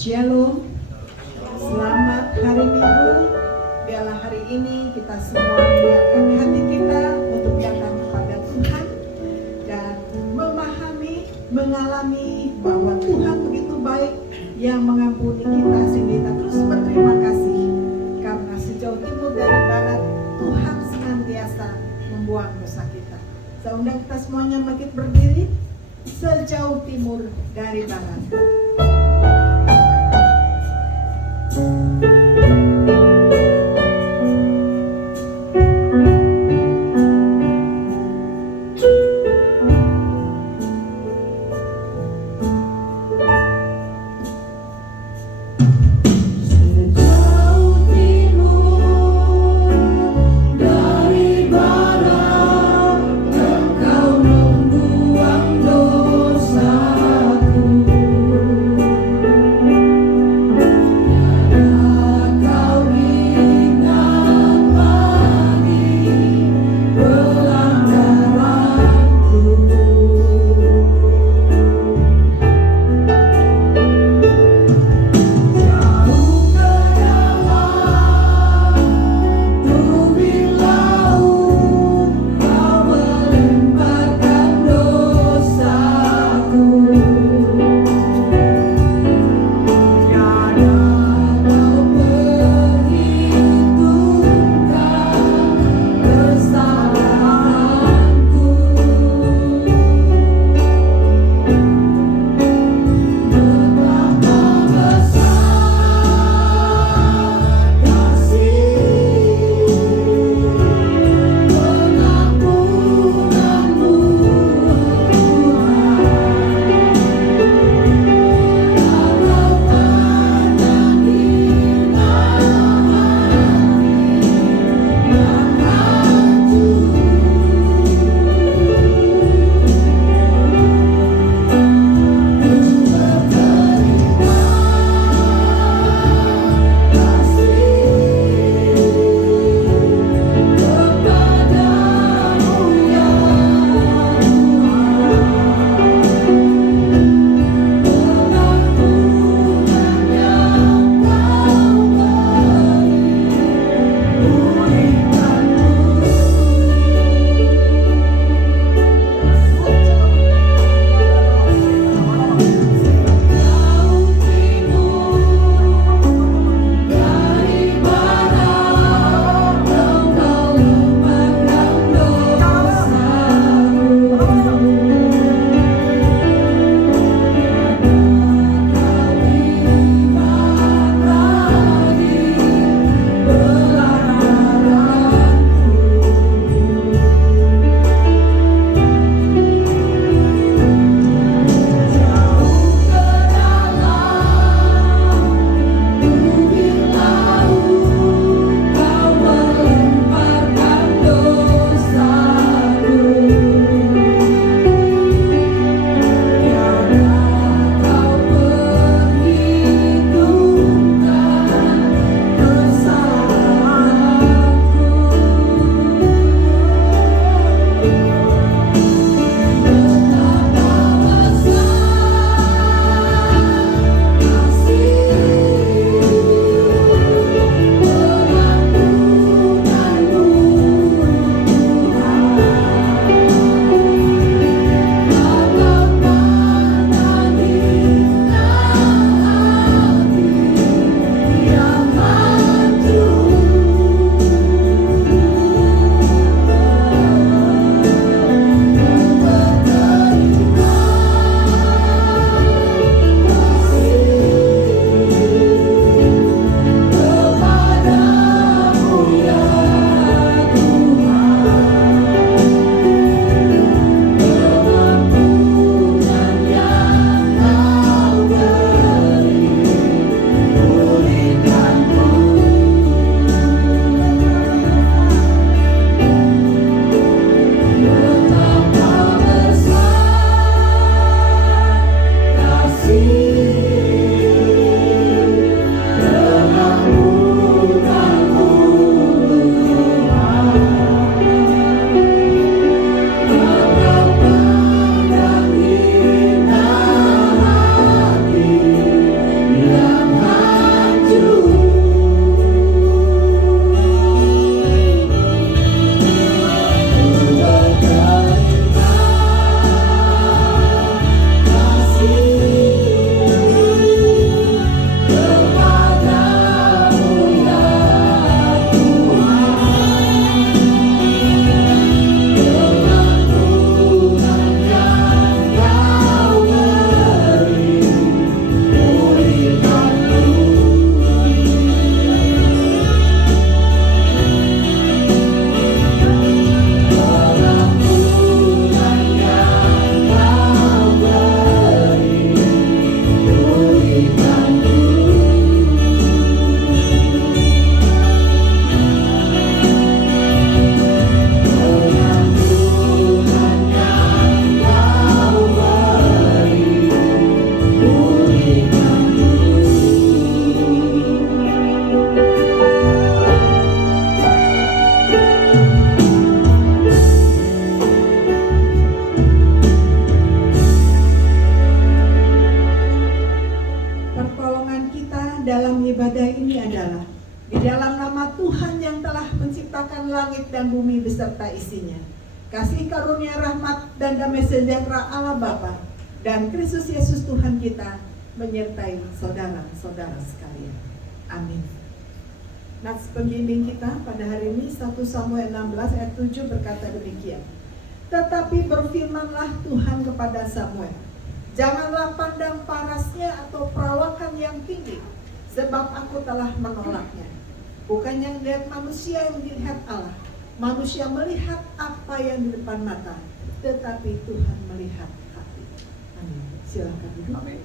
Shalom, selamat hari Minggu. Biarlah hari ini kita semua menyiapkan hati kita untuk datang kepada Tuhan dan memahami, mengalami bahwa Tuhan begitu baik yang mengampuni kita, sehingga kita terus berterima kasih karena sejauh timur dari barat Tuhan senantiasa membuang dosa kita. Saya undang kita semuanya bangkit berdiri. Sejauh timur dari barat. Engkau membuang dosaku. langit dan bumi beserta isinya. Kasih karunia rahmat dan damai sejahtera Allah Bapa dan Kristus Yesus Tuhan kita menyertai saudara-saudara sekalian. Amin. Nats pembimbing kita pada hari ini 1 Samuel 16 ayat 7 berkata demikian. Tetapi berfirmanlah Tuhan kepada Samuel, janganlah pandang parasnya atau perawakan yang tinggi, sebab aku telah menolaknya. Bukan yang dilihat manusia yang dilihat Allah. Manusia melihat apa yang di depan mata, tetapi Tuhan melihat hati. Amin. Silakan duduk. Amin.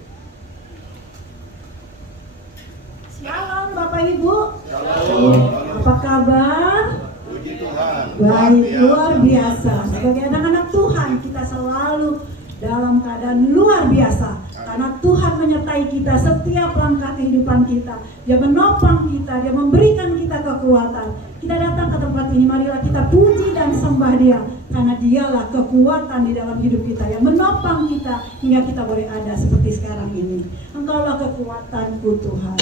Shalom Bapak Ibu. Shalom. Apa kabar? Puji Tuhan. Baik, luar biasa. Sebagai anak-anak Tuhan kita selalu dalam keadaan luar biasa. Karena Tuhan menyertai kita setiap langkah kehidupan kita. Dia menopang kita, Dia memberikan kita kekuatan. Kita datang ke tempat ini, marilah kita puji dan sembah Dia. Karena Dialah kekuatan di dalam hidup kita yang menopang kita hingga kita boleh ada seperti sekarang ini. Engkaulah kekuatanku Tuhan.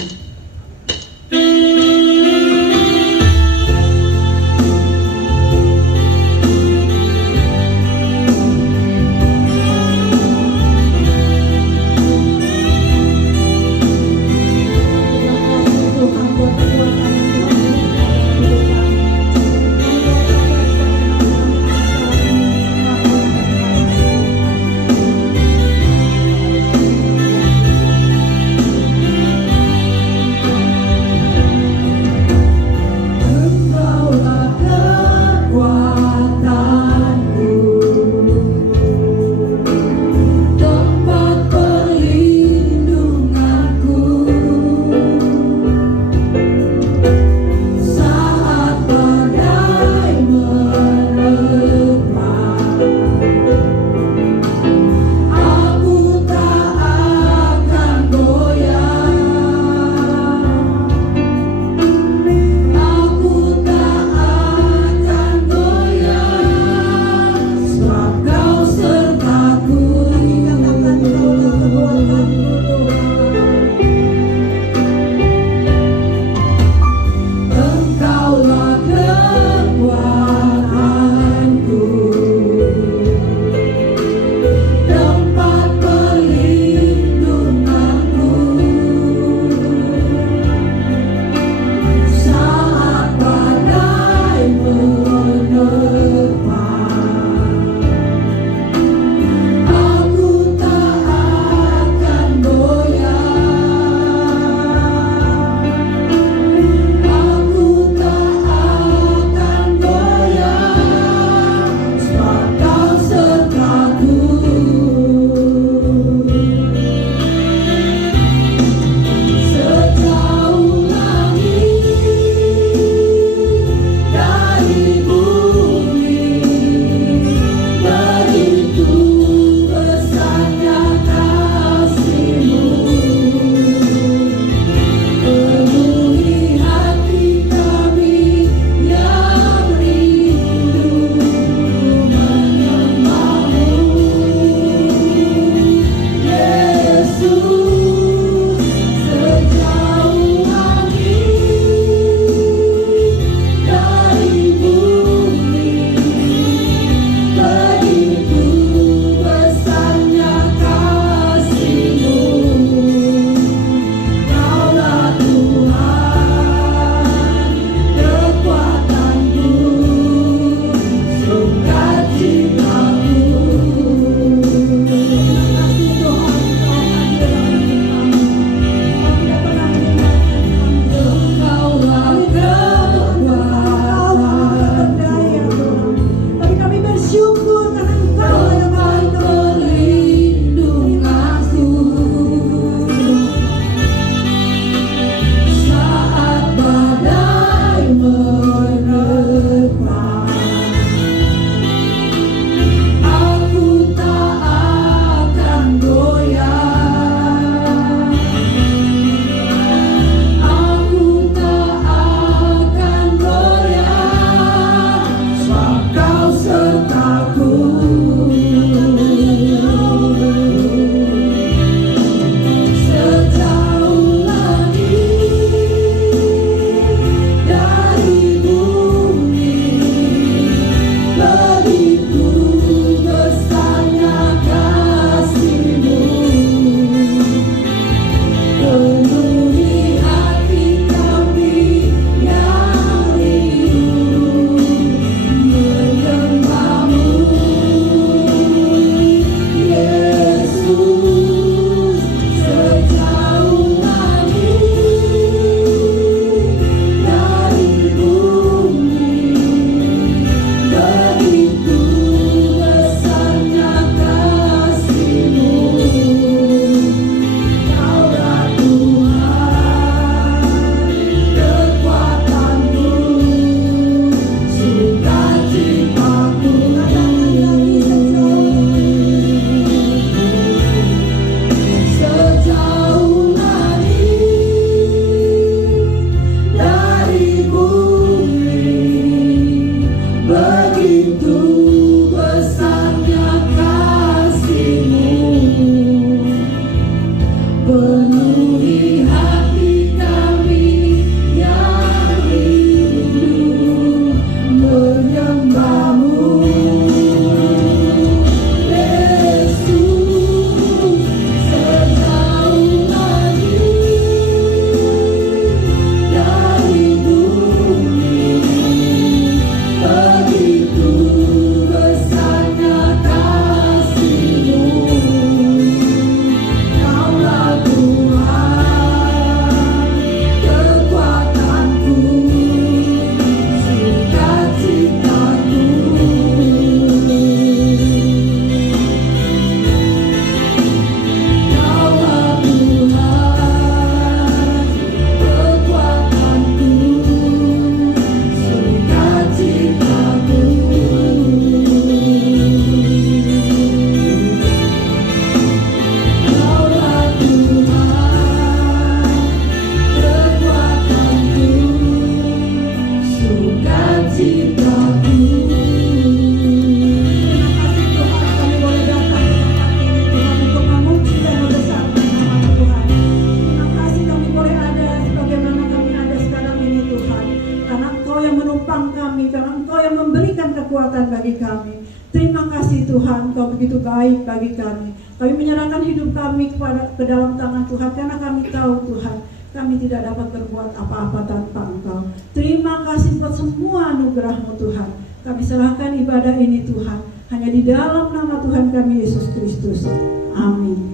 Engkau begitu baik bagi kami. Kami menyerahkan hidup kami ke dalam tangan Tuhan, karena kami tahu Tuhan, kami tidak dapat berbuat apa-apa tanpa Engkau. Terima kasih buat semua anugerah-Mu Tuhan. Kami serahkan ibadah ini Tuhan, hanya di dalam nama Tuhan kami Yesus Kristus. Amin.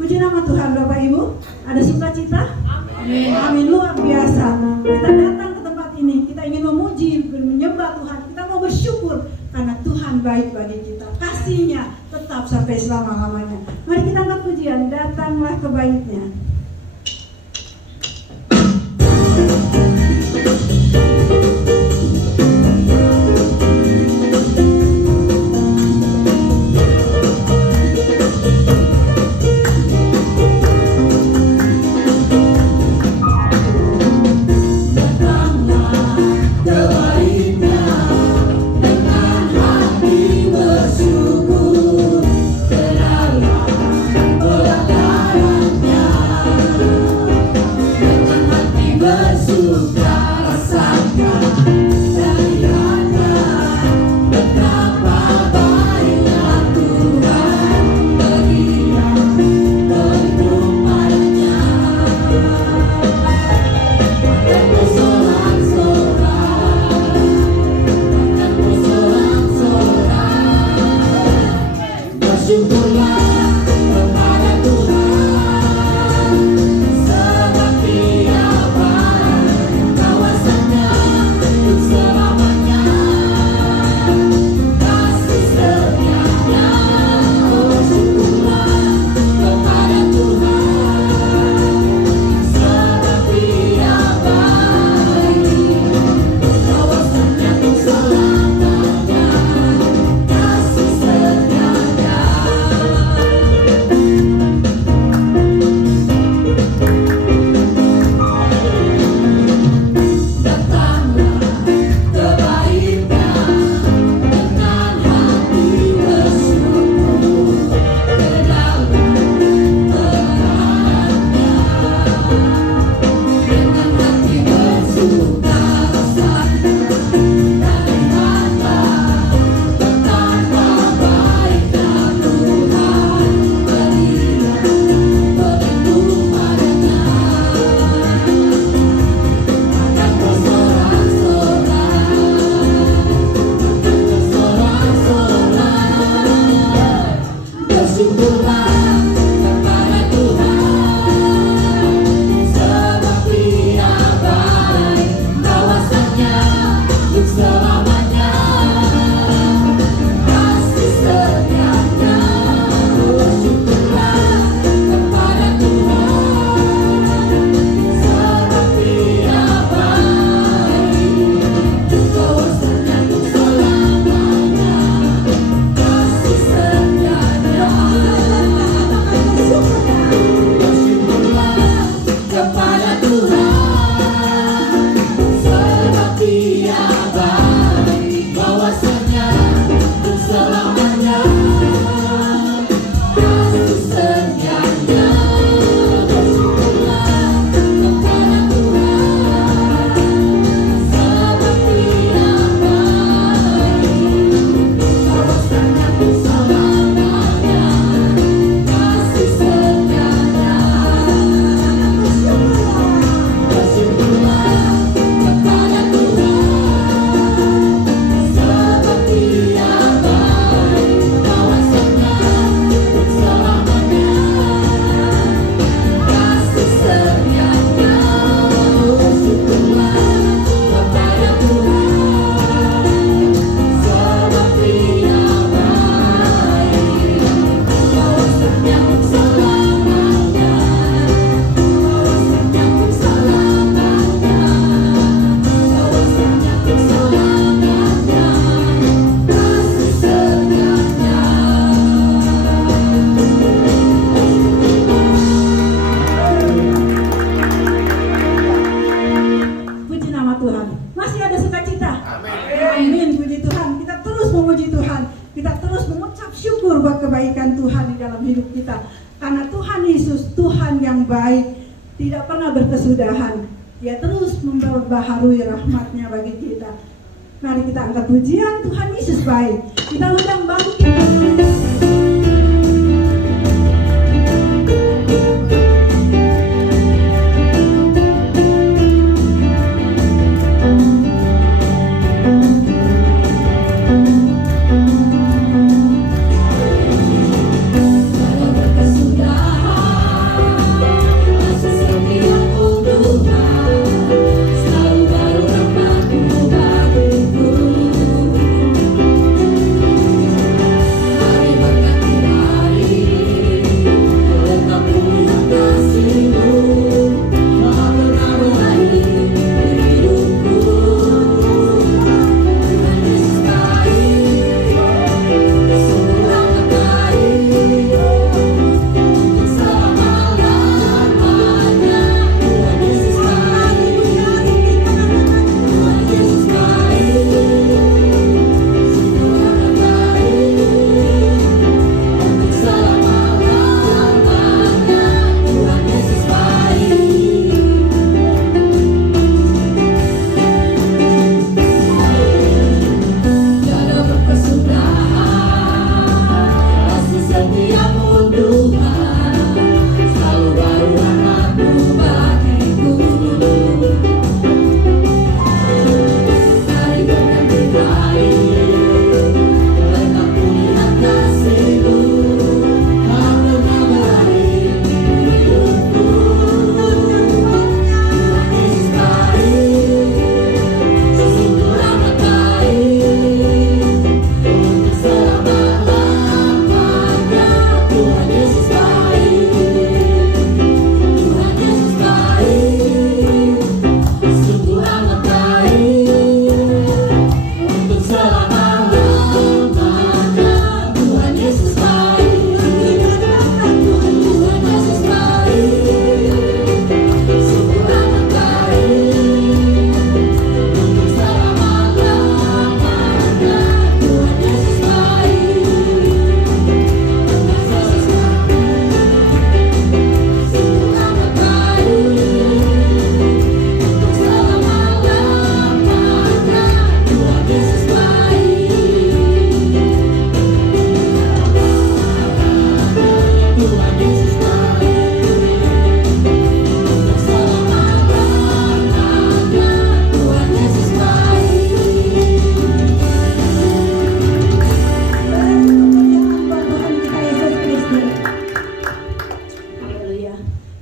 Puji nama Tuhan. Bapak Ibu, ada sukacita? Amin. Amin, luar biasa. Kita datang ke tempat ini, kita ingin memuji, menyembah Tuhan. Kita mau bersyukur karena Tuhan baik bagi kita. Kasih-Nya tetap sampai selama-lamanya. Mari kita angkat pujian, datanglah ke Bait-Nya. Tidak pernah berkesudahan. Dia terus memperbaharui rahmat-Nya bagi kita. Mari kita angkat pujian, Tuhan Yesus baik. Kita undang bangkit.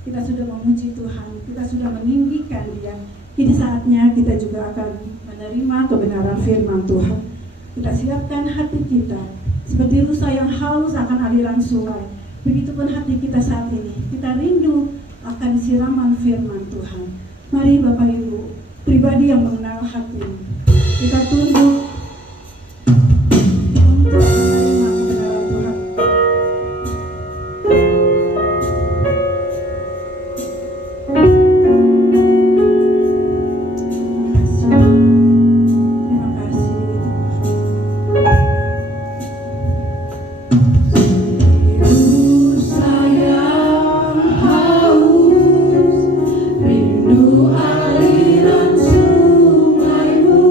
Kita sudah memuji Tuhan, kita sudah meninggikan Dia. Kini saatnya kita juga akan menerima kebenaran firman Tuhan. Kita siapkan hati kita seperti rusa yang haus akan aliran sungai. Begitupun hati kita saat ini, kita rindu akan siraman firman Tuhan. Mari Bapak Ibu, pribadi yang mengenal hati, kita tunduk untuk menerima kebenaran Tuhan. Terima kasih. Rindu aliran sungaimu.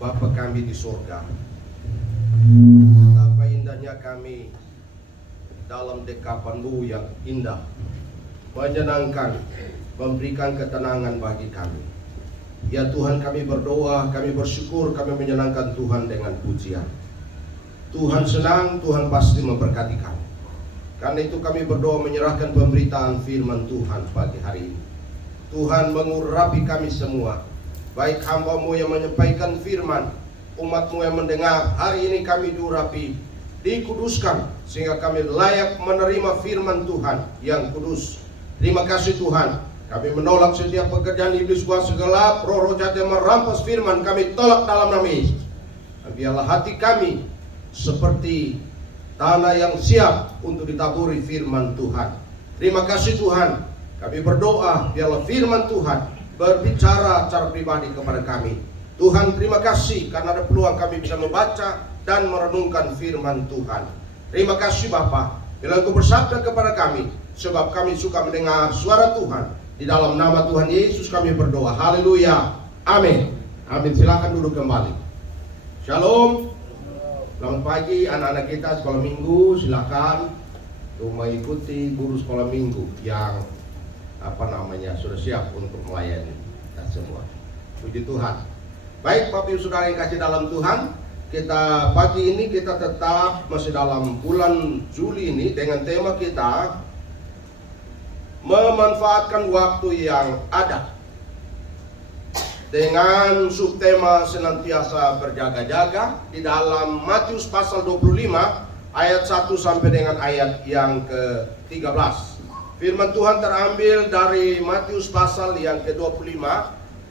Bapa kami di surga, betapa indahnya kami dalam dekapan-Mu yang indah, menyenangkan, memberikan ketenangan bagi kami. Ya Tuhan, kami berdoa, kami bersyukur, kami menyenangkan Tuhan dengan pujian. Tuhan senang, Tuhan pasti memberkati kami. Karena itu kami berdoa menyerahkan pemberitaan firman Tuhan pagi hari ini. Tuhan mengurapi kami semua, baik hamba-Mu yang menyampaikan firman, umat-Mu yang mendengar. Hari ini kami diurapi, dikuduskan, sehingga kami layak menerima firman Tuhan yang kudus. Terima kasih Tuhan. Kami menolak setiap pekerjaan iblis kuasa gelap, roh-roh jahat yang merampas firman, kami tolak dalam nama Yesus. Biarlah hati kami seperti tanah yang siap untuk ditaburi firman Tuhan. Terima kasih Tuhan. Kami berdoa, biarlah firman Tuhan berbicara secara pribadi kepada kami. Tuhan, terima kasih karena ada peluang kami bisa membaca dan merenungkan firman Tuhan. Terima kasih Bapa, bila Engkau bersabda kepada kami, sebab kami suka mendengar suara Tuhan. Di dalam nama Tuhan Yesus kami berdoa. Haleluya. Amin. Amin. Silakan duduk kembali. Shalom. Selamat pagi anak-anak kita sekolah minggu. Silakan mengikuti guru sekolah minggu yang sudah siap untuk melayani kita semua. Puji Tuhan. Baik Bapak Ibu Saudara yang kasih dalam Tuhan, kita pagi ini kita tetap masih dalam bulan Juli ini dengan tema kita memanfaatkan waktu yang ada, dengan subtema senantiasa berjaga-jaga di dalam Matius pasal 25 ayat 1 sampai dengan ayat yang ke-13. Firman Tuhan terambil dari Matius pasal yang ke-25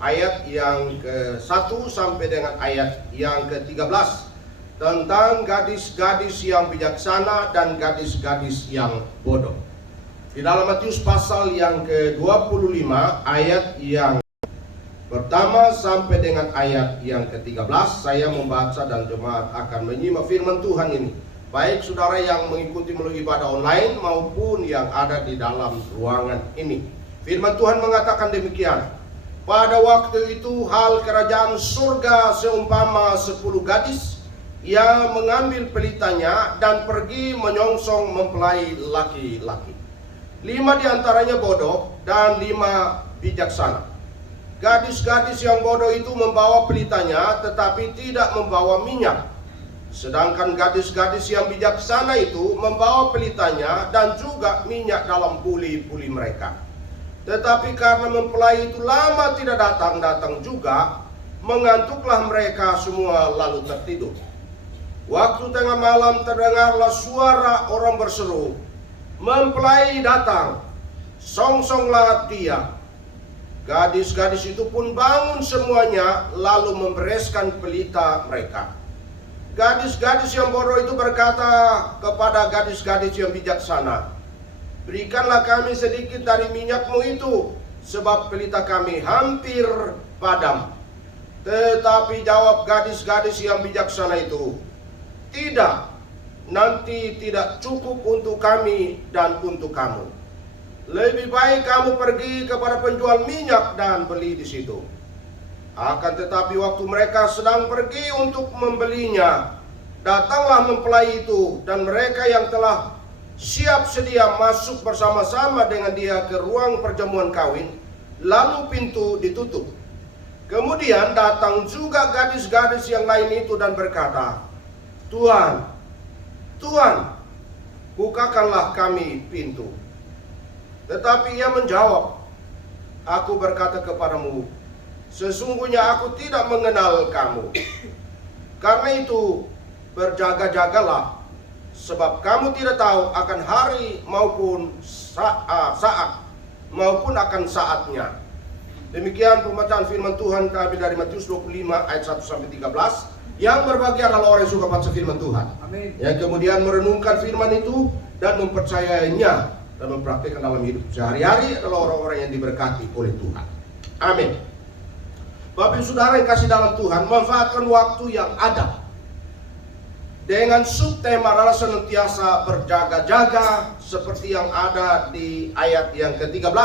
ayat yang ke-1 sampai dengan ayat yang ke-13 tentang gadis-gadis yang bijaksana dan gadis-gadis yang bodoh. Di dalam Matius pasal yang ke-25 ayat yang pertama sampai dengan ayat yang ke-13 saya membaca dan jemaat akan menyimak firman Tuhan ini. Baik saudara yang mengikuti melalui ibadah online maupun yang ada di dalam ruangan ini. Firman Tuhan mengatakan demikian. Pada waktu itu hal kerajaan surga seumpama 10 gadis yang mengambil pelitanya dan pergi menyongsong mempelai laki-laki. 5 diantaranya bodoh dan 5 bijaksana. Gadis-gadis yang bodoh itu membawa pelitanya tetapi tidak membawa minyak. Sedangkan gadis-gadis yang bijaksana itu membawa pelitanya dan juga minyak dalam puli-puli mereka. Tetapi karena mempelai itu lama tidak datang juga, mengantuklah mereka semua lalu tertidur. Waktu tengah malam terdengarlah suara orang berseru, "Mempelai datang, songsonglah dia." Gadis-gadis itu pun bangun semuanya lalu membereskan pelita mereka. Gadis-gadis yang bodoh itu berkata kepada gadis-gadis yang bijaksana, "Berikanlah kami sedikit dari minyakmu itu, sebab pelita kami hampir padam." Tetapi jawab gadis-gadis yang bijaksana itu, "Tidak, nanti tidak cukup untuk kami dan untuk kamu. Lebih baik kamu pergi kepada penjual minyak dan beli di situ." Akan tetapi waktu mereka sedang pergi untuk membelinya, datanglah mempelai itu, dan mereka yang telah siap sedia masuk bersama-sama dengan dia ke ruang perjamuan kawin, lalu pintu ditutup. Kemudian datang juga gadis-gadis yang lain itu dan berkata, "Tuan, Tuan, bukakanlah kami pintu." Tetapi ia menjawab, "Aku berkata kepadamu, sesungguhnya aku tidak mengenal kamu. Karena itu berjaga-jagalah, sebab kamu tidak tahu akan hari maupun saat maupun akan saatnya." Demikian pembacaan firman Tuhan terambil dari Matius 25 ayat 1 sampai 13. Yang berbahagia adalah orang yang suka baca firman Tuhan. Amin. Yang kemudian merenungkan firman itu dan mempercayainya dan mempraktikkan dalam hidup sehari-hari adalah orang-orang yang diberkati oleh Tuhan. Amin. Bapak Ibu Saudara yang kasih dalam Tuhan, manfaatkan waktu yang ada. Dengan subtema adalah senantiasa berjaga-jaga seperti yang ada di ayat yang ke-13.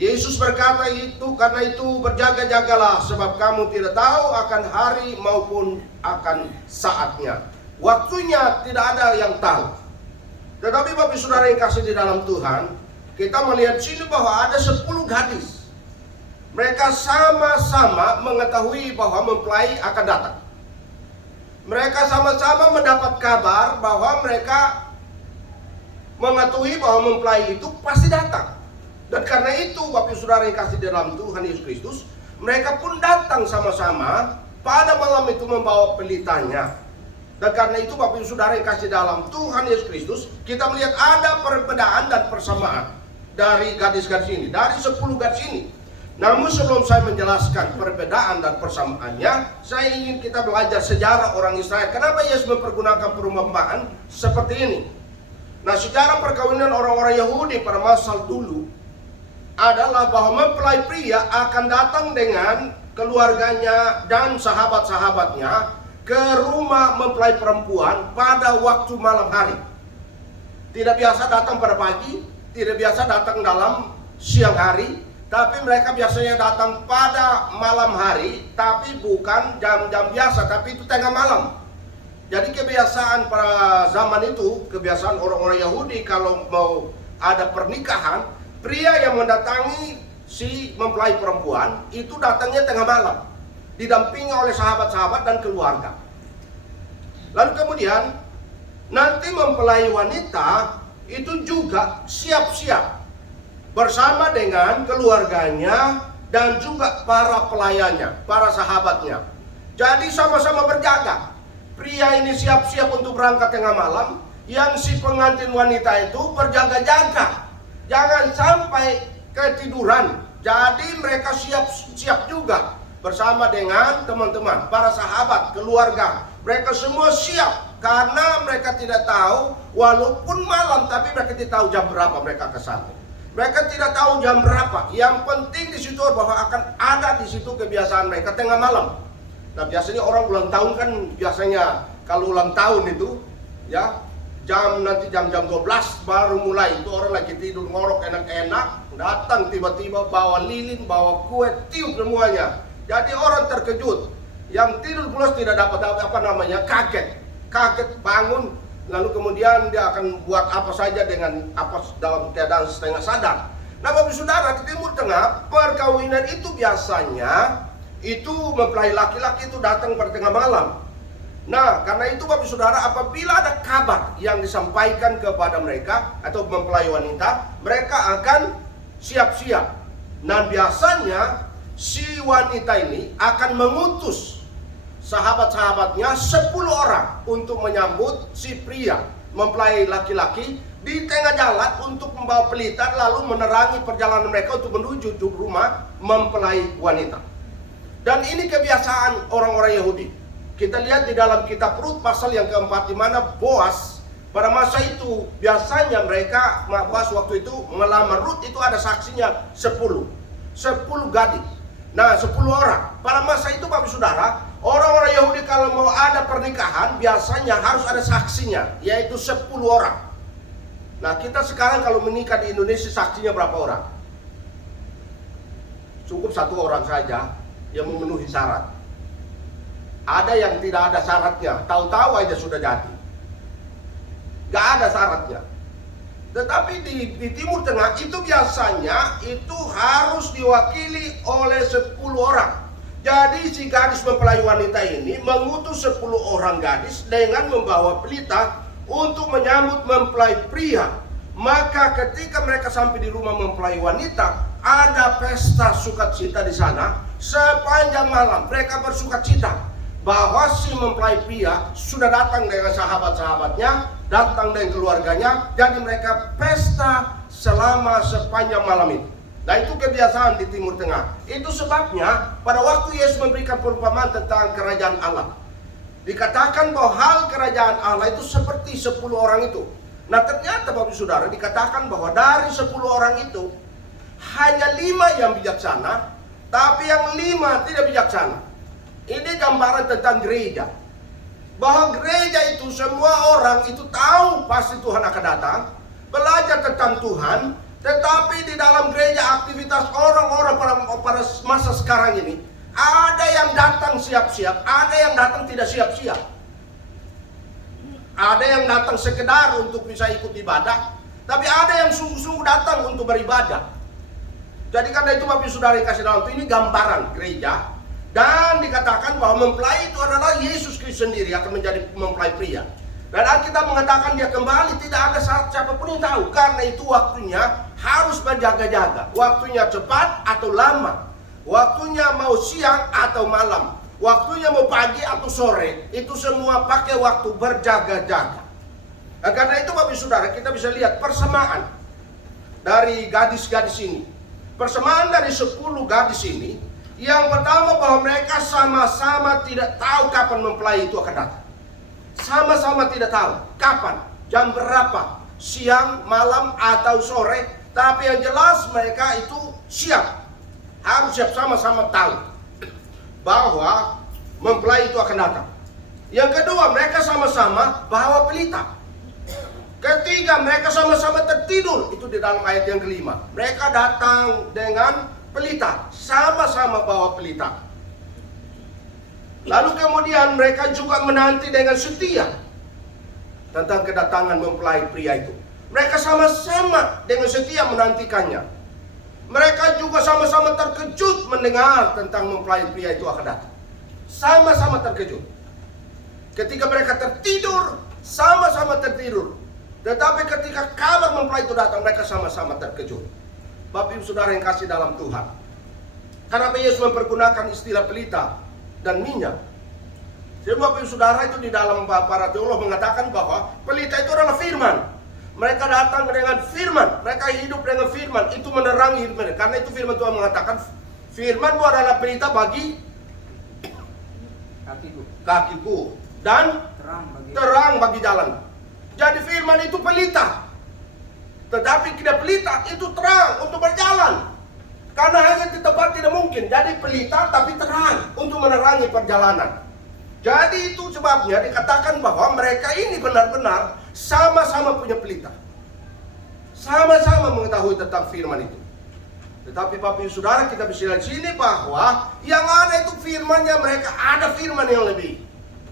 Yesus berkata itu, karena itu berjaga-jagalah, sebab kamu tidak tahu akan hari maupun akan saatnya. Waktunya tidak ada yang tahu. Tetapi Bapak Saudara yang kasih di dalam Tuhan, kita melihat sini bahwa ada 10 gadis. Mereka sama-sama mengetahui bahwa mempelai akan datang. Mereka sama-sama mendapat kabar bahwa mereka mengetahui bahwa mempelai itu pasti datang. Dan karena itu Bapak Saudara yang kasih dalam Tuhan Yesus Kristus, mereka pun datang sama-sama pada malam itu membawa pelitanya. Dan karena itu Bapak Saudara yang kasih dalam Tuhan Yesus Kristus, kita melihat ada perbedaan dan persamaan dari gadis-gadis ini, dari 10 gadis ini. Namun sebelum saya menjelaskan perbedaan dan persamaannya, saya ingin kita belajar sejarah orang Israel. Kenapa Yesus mempergunakan perumpamaan seperti ini? Nah, sejarah perkawinan orang-orang Yahudi pada masa dulu adalah bahwa mempelai pria akan datang dengan keluarganya dan sahabat-sahabatnya ke rumah mempelai perempuan pada waktu malam hari. Tidak biasa datang pada pagi, tidak biasa datang dalam siang hari, tapi mereka biasanya datang pada malam hari, tapi bukan jam-jam biasa, tapi itu tengah malam. Jadi kebiasaan pada zaman itu, kebiasaan orang-orang Yahudi kalau mau ada pernikahan, pria yang mendatangi si mempelai perempuan itu datangnya tengah malam, didampingi oleh sahabat-sahabat dan keluarga. Lalu kemudian nanti mempelai wanita itu juga siap-siap bersama dengan keluarganya dan juga para pelayannya, para sahabatnya. Jadi sama-sama berjaga. Pria ini siap-siap untuk berangkat tengah malam, yang si pengantin wanita itu berjaga-jaga. Jangan sampai ketiduran. Jadi mereka siap-siap juga bersama dengan teman-teman, para sahabat, keluarga. Mereka semua siap karena mereka tidak tahu, walaupun malam, tapi mereka tidak tahu jam berapa mereka ke sana. Mereka tidak tahu jam berapa. Yang penting di situ bahwa akan ada di situ kebiasaan mereka tengah malam. Nah, biasanya orang ulang tahun kan biasanya kalau ulang tahun itu ya jam-jam 12 baru mulai, itu orang lagi tidur ngorok enak-enak, datang tiba-tiba bawa lilin, bawa kue, tiup semuanya. Jadi orang terkejut, yang tidur pulas tidak dapat kaget bangun, lalu kemudian dia akan buat apa saja dengan apa dalam keadaan setengah sadar. Nah, Bapak Saudara, di Timur Tengah perkawinan itu biasanya itu mempelai laki-laki itu datang pada tengah malam. Nah, karena itu Bapak Saudara, apabila ada kabar yang disampaikan kepada mereka atau mempelai wanita, mereka akan siap-siap. Nah, biasanya si wanita ini akan mengutus sahabat-sahabatnya 10 orang untuk menyambut si pria mempelai laki-laki di tengah jalan untuk membawa pelita, lalu menerangi perjalanan mereka untuk menuju ke rumah mempelai wanita. Dan ini kebiasaan orang-orang Yahudi. Kita lihat di dalam kitab Rut pasal yang keempat, di mana Boas pada masa itu biasanya mereka, Boas waktu itu melamar Rut, itu ada saksinya 10 gadis. Nah, 10 orang. Pada masa itu Bapak Saudara, orang-orang Yahudi kalau mau ada pernikahan biasanya harus ada saksinya, yaitu 10 orang. Nah, kita sekarang kalau menikah di Indonesia saksinya berapa orang? Cukup 1 orang saja yang memenuhi syarat. Ada yang tidak ada syaratnya, tahu-tahu aja sudah jadi. Gak ada syaratnya. Tetapi di Timur Tengah itu biasanya itu harus diwakili oleh 10 orang. Jadi si gadis mempelai wanita ini mengutus 10 orang gadis dengan membawa pelita untuk menyambut mempelai pria. Maka ketika mereka sampai di rumah mempelai wanita, ada pesta sukacita di sana. Sepanjang malam mereka bersukacita bahwa si mempelai pria sudah datang dengan sahabat-sahabatnya, datang dengan keluarganya. Jadi mereka pesta selama sepanjang malam itu. Nah, itu kebiasaan di Timur Tengah. Itu sebabnya pada waktu Yesus memberikan perumpamaan tentang kerajaan Allah, dikatakan bahwa hal kerajaan Allah itu seperti 10 orang itu. Nah, ternyata Bapak Saudara, dikatakan bahwa dari 10 orang itu hanya 5 yang bijaksana, tapi yang 5 tidak bijaksana. Ini gambaran tentang gereja. Bahwa gereja itu semua orang itu tahu pasti Tuhan akan datang, belajar tentang Tuhan, Tetapi di dalam gereja aktivitas orang-orang pada masa sekarang ini, ada yang datang siap-siap, ada yang datang tidak siap-siap. Ada yang datang sekedar untuk bisa ikut ibadah, tapi ada yang sungguh-sungguh datang untuk beribadah. Jadi karena itu Bapak Saudara yang kasih dalam ini gambaran gereja, dan dikatakan bahwa mempelai itu adalah Yesus Kristus sendiri akan menjadi mempelai pria. Dan Alkitab mengatakan dia kembali tidak ada siapapun yang tahu, karena itu waktunya harus berjaga-jaga. Waktunya cepat atau lama, waktunya mau siang atau malam, waktunya mau pagi atau sore, itu semua pakai waktu berjaga-jaga. Nah, karena itu Bapak Saudara kita bisa lihat persamaan dari gadis-gadis ini. Persamaan dari 10 gadis ini, yang pertama bahwa mereka sama-sama tidak tahu kapan mempelai itu akan datang. Sama-sama tidak tahu kapan, jam berapa, siang, malam, atau sore. Tapi yang jelas mereka itu siap. Harus siap, sama-sama tahu bahwa mempelai itu akan datang. Yang kedua, mereka sama-sama bawa pelita. Ketiga, mereka sama-sama tertidur. Itu di dalam ayat yang kelima. Mereka datang dengan pelita, sama-sama bawa pelita. Lalu kemudian mereka juga menanti dengan setia tentang kedatangan mempelai pria itu. Mereka sama-sama dengan setia menantikannya. Mereka juga sama-sama terkejut mendengar tentang mempelai pria itu akan datang. Sama-sama terkejut. Ketika mereka tertidur, sama-sama tertidur. Tetapi ketika kabar mempelai itu datang, mereka sama-sama terkejut. Bapak Ibu Saudara yang kasih dalam Tuhan, karena Yesus mempergunakan istilah pelita dan minyak. Jadi Bapak Ibu Saudara itu di dalam para teolog mengatakan bahwa pelita itu adalah firman. Mereka datang dengan firman, mereka hidup dengan firman, itu menerangi hidup mereka. Karena itu firman Tuhan mengatakan, firman itu adalah pelita bagi kakiku dan terang bagi jalan. Jadi firman itu pelita, tetapi tidak pelita itu terang untuk berjalan. Karena hanya di tempat tidak mungkin. Jadi pelita tapi terang untuk menerangi perjalanan. Jadi itu sebabnya dikatakan bahwa mereka ini benar-benar sama-sama punya pelita. Sama-sama mengetahui tentang firman itu. Tetapi Bapak Ibu Saudara kita bisa lihat sini bahwa yang ada itu firmannya, mereka ada firman yang lebih.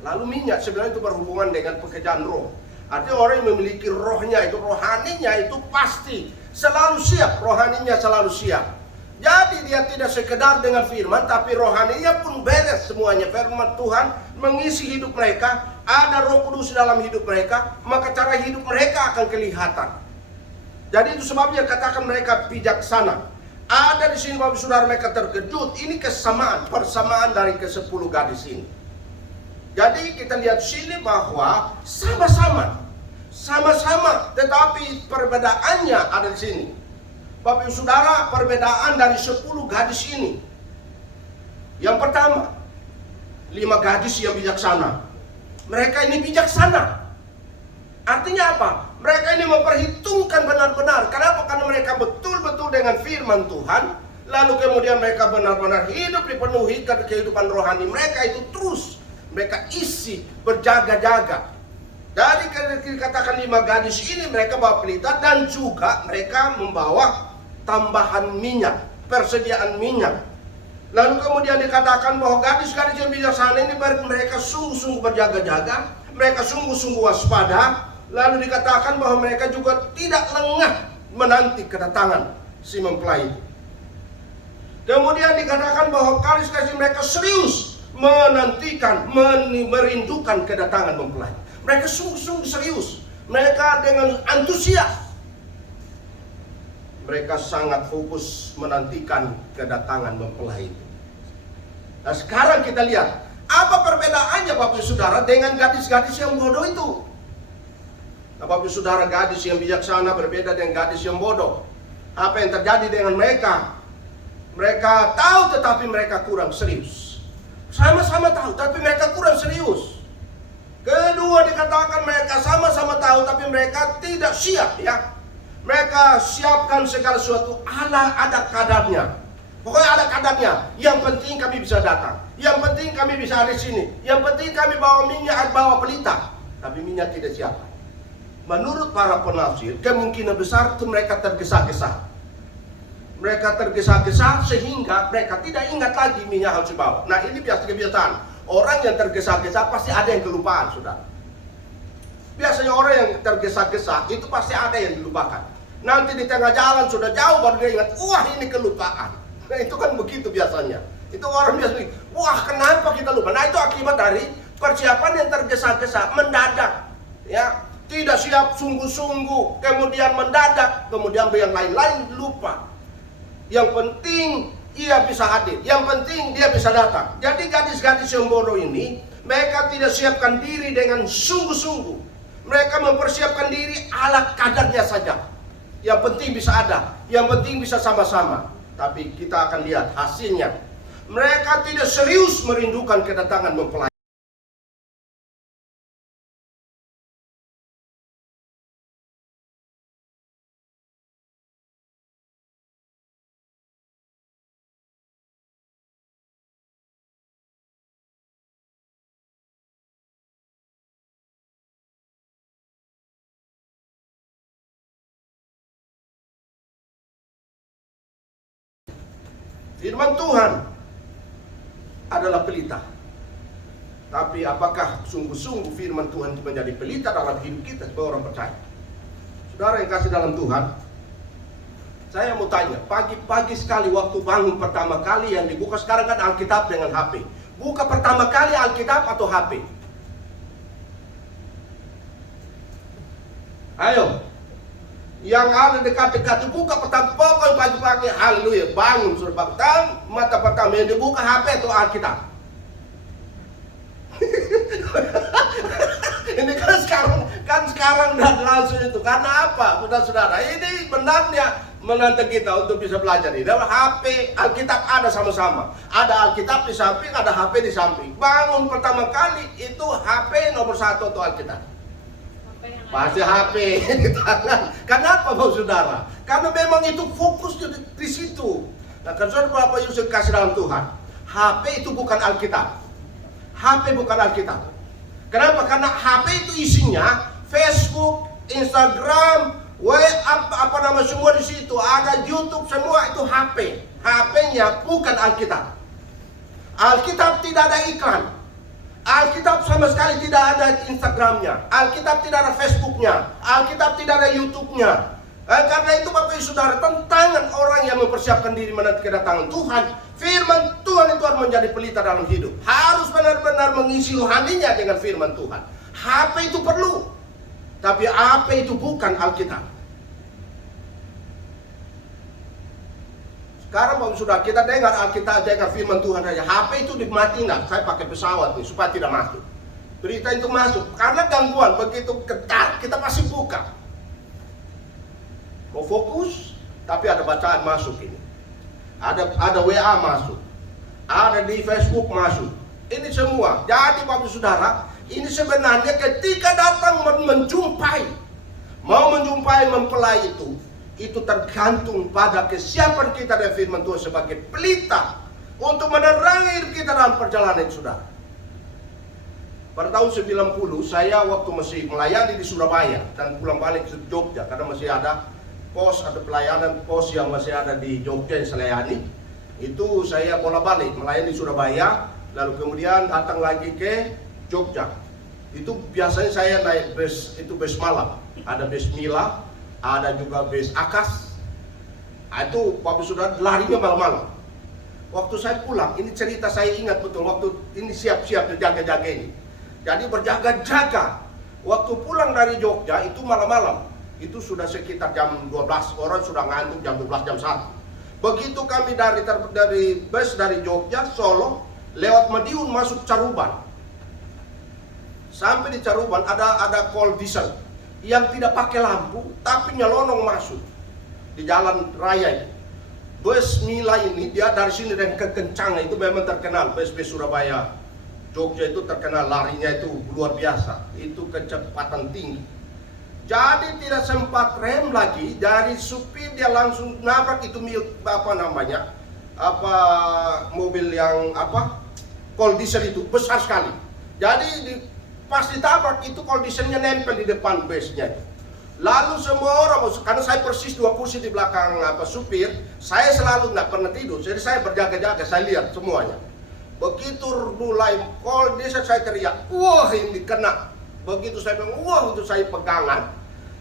Lalu minyak sebenarnya itu berhubungan dengan pekerjaan roh. Artinya orang yang memiliki rohnya itu, rohaninya itu pasti selalu siap, rohaninya selalu siap. Jadi dia tidak sekedar dengan firman, tapi rohaninya pun beres semuanya. Firman Tuhan mengisi hidup mereka, ada Roh Kudus dalam hidup mereka, maka cara hidup mereka akan kelihatan. Jadi itu sebabnya katakan mereka bijaksana. Ada di sini Bapak Saudara mereka terkejut. Ini kesamaan, persamaan dari ke-10 gadis ini. Jadi kita lihat sini bahwa sama-sama, tetapi perbedaannya ada di sini. Bapak Ibu Saudara, perbedaan dari 10 gadis ini. Yang pertama, 5 gadis yang bijaksana. Mereka ini bijaksana. Artinya apa? Mereka ini memperhitungkan benar-benar. Kenapa? Karena mereka betul-betul dengan firman Tuhan. Lalu kemudian mereka benar-benar hidup dipenuhi kehidupan rohani mereka itu terus. Mereka isi berjaga-jaga. Dari dikatakan 5 gadis ini mereka bawa pelita dan juga mereka membawa tambahan minyak, persediaan minyak. Lalu kemudian dikatakan bahwa gadis-gadis yang bijaksana ini mereka sungguh-sungguh berjaga-jaga, mereka sungguh-sungguh waspada. Lalu dikatakan bahwa mereka juga tidak lengah menanti kedatangan si mempelai itu. Kemudian dikatakan bahwa gadis-gadis mereka serius menantikan, merindukan kedatangan mempelai. Mereka sungguh-sungguh serius. Mereka dengan antusias. Mereka sangat fokus menantikan kedatangan mempelai itu. Nah sekarang kita lihat, apa perbedaannya Bapak Saudara dengan gadis-gadis yang bodoh itu? Nah Bapak Saudara, gadis yang bijaksana berbeda dengan gadis yang bodoh. Apa yang terjadi dengan mereka? Mereka tahu tetapi mereka kurang serius. Sama-sama tahu, tapi mereka kurang serius. Kedua dikatakan mereka sama-sama tahu, tapi mereka tidak siap ya. Mereka siapkan segala sesuatu, ada kadarnya. Pokoknya ada kadarnya. Yang penting kami bisa datang. Yang penting kami bisa ada di sini. Yang penting kami bawa minyak, bawa pelita. Tapi minyak tidak siap. menurut para penafsir, kemungkinan besar itu mereka tergesa-gesa. Mereka tergesa-gesa sehingga mereka tidak ingat lagi minyak harus dibawa. Nah, ini biasa kebiasaan. Orang yang tergesa-gesa pasti ada yang kelupaan, saudara. Biasanya orang yang tergesa-gesa itu pasti ada yang dilupakan. Nanti di tengah jalan sudah jauh baru dia ingat, wah ini kelupaan. Nah, itu kan begitu biasanya. Itu orang biasa, wah kenapa kita lupa? Nah, itu akibat dari persiapan yang tergesa-gesa, mendadak. Ya, tidak siap sungguh-sungguh, kemudian mendadak, kemudian yang lain-lain lupa. Yang penting ia bisa hadir, yang penting dia bisa datang. Jadi gadis-gadis yang bodoh ini, mereka tidak siapkan diri dengan sungguh-sungguh. Mereka mempersiapkan diri ala kadarnya saja. Yang penting bisa ada, yang penting bisa sama-sama. Tapi kita akan lihat hasilnya. Mereka tidak serius merindukan kedatangan mempelai. Firman Tuhan adalah pelita. Tapi apakah sungguh-sungguh firman Tuhan itu menjadi pelita dalam hidup kita sebagai orang percaya? Saudara yang kasih dalam Tuhan, saya mau tanya, pagi-pagi sekali waktu bangun pertama kali yang dibuka sekarang kan Alkitab dengan HP. Buka pertama kali Alkitab atau HP? Ayo. Yang ada dekat-dekat buka pertama, pokoknya pagi-pagi, haleluya, bangun suruh bangun, mata pertama yang dibuka HP atau Alkitab. Ini kan sekarang udah langsung itu. Karena apa, saudara-saudara? Ini benarnya menantang kita untuk bisa belajar ini. Dalam HP, Alkitab ada sama-sama. Ada Alkitab di samping, ada HP di samping. Bangun pertama kali itu HP nomor 1 atau Alkitab. Pasti HP di tangan. Kenapa saudara? Karena memang itu fokusnya di situ. Nah, kan saudara Bapak Yusuf kasih dalam Tuhan, HP itu bukan Alkitab. HP bukan Alkitab. Kenapa? Karena HP itu isinya Facebook, Instagram, WhatsApp, apa nama semua di situ. Ada YouTube, semua itu HP. HP-nya bukan Alkitab. Alkitab tidak ada iklan. Alkitab sama sekali tidak ada Instagramnya, Alkitab tidak ada Facebooknya, Alkitab tidak ada YouTube-nya. Karena itu Bapak Ibu Saudara, tantangan orang yang mempersiapkan diri menanti kedatangan Tuhan, firman Tuhan itu harus menjadi pelita dalam hidup. Harus benar-benar mengisi rohaninya dengan firman Tuhan. HP itu perlu, tapi apa itu bukan Alkitab. Sekarang Bapak Saudara, kita dengar Alkitab, dengar firman Tuhan saja. HP itu dimatikan, saya pakai pesawat nih supaya tidak masuk. Berita itu masuk, karena gangguan begitu ketat kita pasti buka. Mau fokus, tapi ada bacaan masuk ini. Ada WA masuk, ada di Facebook masuk. Ini semua. Jadi Bapak Saudara, ini sebenarnya ketika datang mau menjumpai mempelai itu tergantung pada kesiapan kita dan firman Tuhan sebagai pelita untuk menerangi hidup kita dalam perjalanan saudara. Pada tahun 90 saya waktu masih melayani di Surabaya dan pulang balik ke Jogja karena masih ada pos atau pelayanan pos yang masih ada di Jogja yang saya layani. Itu saya bolak-balik melayani di Surabaya, lalu kemudian datang lagi ke Jogja. Itu biasanya saya naik bus, itu bus malam, ada bus Mila, ada juga bus Akas. Itu Bapak Saudara larinya malam-malam. Waktu saya pulang, ini cerita saya ingat betul. Waktu ini siap-siap berjaga-jaga ini. Jadi berjaga-jaga. Waktu pulang dari Jogja itu malam-malam. Itu sudah sekitar jam 12. Orang sudah ngantuk jam 12, jam 1. Begitu kami dari bus dari Jogja, Solo, lewat Madiun masuk Caruban. Sampai di Caruban ada kol diesel yang tidak pakai lampu tapi nyelonong masuk di jalan raya itu. Bus Mila ini dia dari sini dan kekencangan itu memang terkenal. Bus Surabaya Jogja itu terkenal larinya itu luar biasa, itu kecepatan tinggi. Jadi tidak sempat rem lagi, dari supir dia langsung nabrak itu mobil yang kol diesel itu besar sekali. Jadi pas ditabrak itu kol dieselnya nempel di depan busnya. Lalu semua orang, karena saya persis 2 kursi di belakang supir, saya selalu nggak pernah tidur. Jadi saya berjaga-jaga, saya lihat semuanya. Begitu mulai call desa, saya teriak, wah ini kena. Begitu saya bilang, wah itu saya pegangan,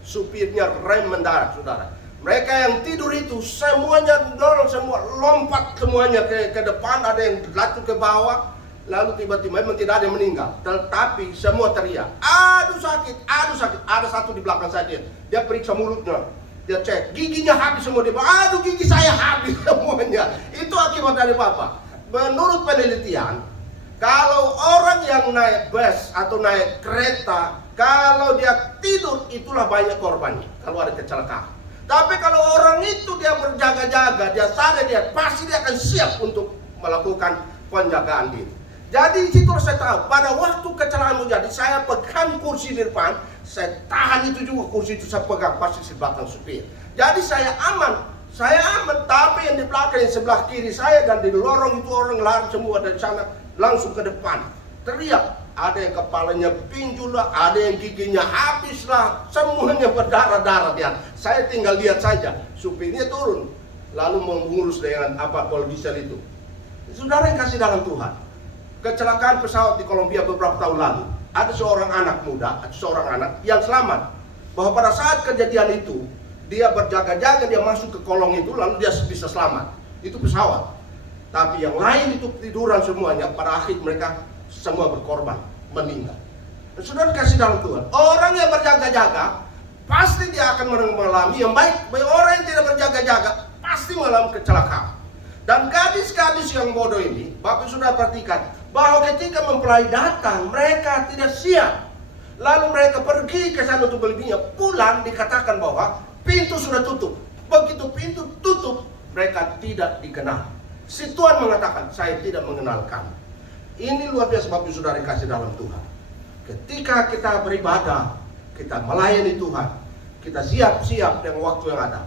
supirnya rem mendarat, saudara. Mereka yang tidur itu semuanya dorong, semua lompat semuanya ke depan, ada yang jatuh ke bawah. Lalu tiba-tiba memang tidak ada yang meninggal, tetapi semua teriak, aduh sakit, aduh sakit. Ada satu di belakang saya, dia periksa mulutnya, dia cek, giginya habis semua. Dia bilang, aduh gigi saya habis semuanya. Itu akibat dari apa? Menurut penelitian, kalau orang yang naik bus atau naik kereta, kalau dia tidur, itulah banyak korbannya kalau ada kecelakaan. Tapi kalau orang itu dia berjaga-jaga, dia sadar, dia pasti dia akan siap untuk melakukan penjagaan diri. Jadi situ saya tahu, pada waktu kecelakaan terjadi, saya pegang kursi di depan, saya tahan itu juga kursi itu saya pegang pasti di belakang supir. Jadi saya aman, tapi yang di belakang, yang sebelah kiri saya dan di lorong itu orang lari semua dari sana langsung ke depan, teriak. Ada yang kepalanya pinjul lah, ada yang giginya habis lah, semuanya berdarah-darah dia. Saya tinggal lihat saja, supirnya turun, lalu mengurus dengan kalau diesel itu. Saudara yang kasih dalam Tuhan. Kecelakaan pesawat di Kolombia beberapa tahun lalu, ada seorang anak muda, seorang anak yang selamat. Bahwa pada saat kejadian itu, dia berjaga-jaga, dia masuk ke kolong itu, lalu dia bisa selamat. Itu pesawat. Tapi yang lain itu tiduran semuanya, pada akhir mereka semua berkorban, meninggal. Dan saudara kasih dalam Tuhan, orang yang berjaga-jaga, pasti dia akan mengalami yang baik. Orang yang tidak berjaga-jaga, pasti mengalami kecelakaan. Dan gadis-gadis yang bodoh ini, Bapak sudah perhatikan, bahwa ketika mempelai datang, mereka tidak siap. Lalu mereka pergi ke sana untuk beli minyak. Pulang dikatakan bahwa pintu sudah tutup. Begitu pintu tutup, mereka tidak dikenal. Si Tuhan mengatakan, saya tidak mengenal kamu. Ini luar biasa Bapak Saudara kasih dalam Tuhan. Ketika kita beribadah, kita melayani Tuhan, kita siap-siap dengan waktu yang ada.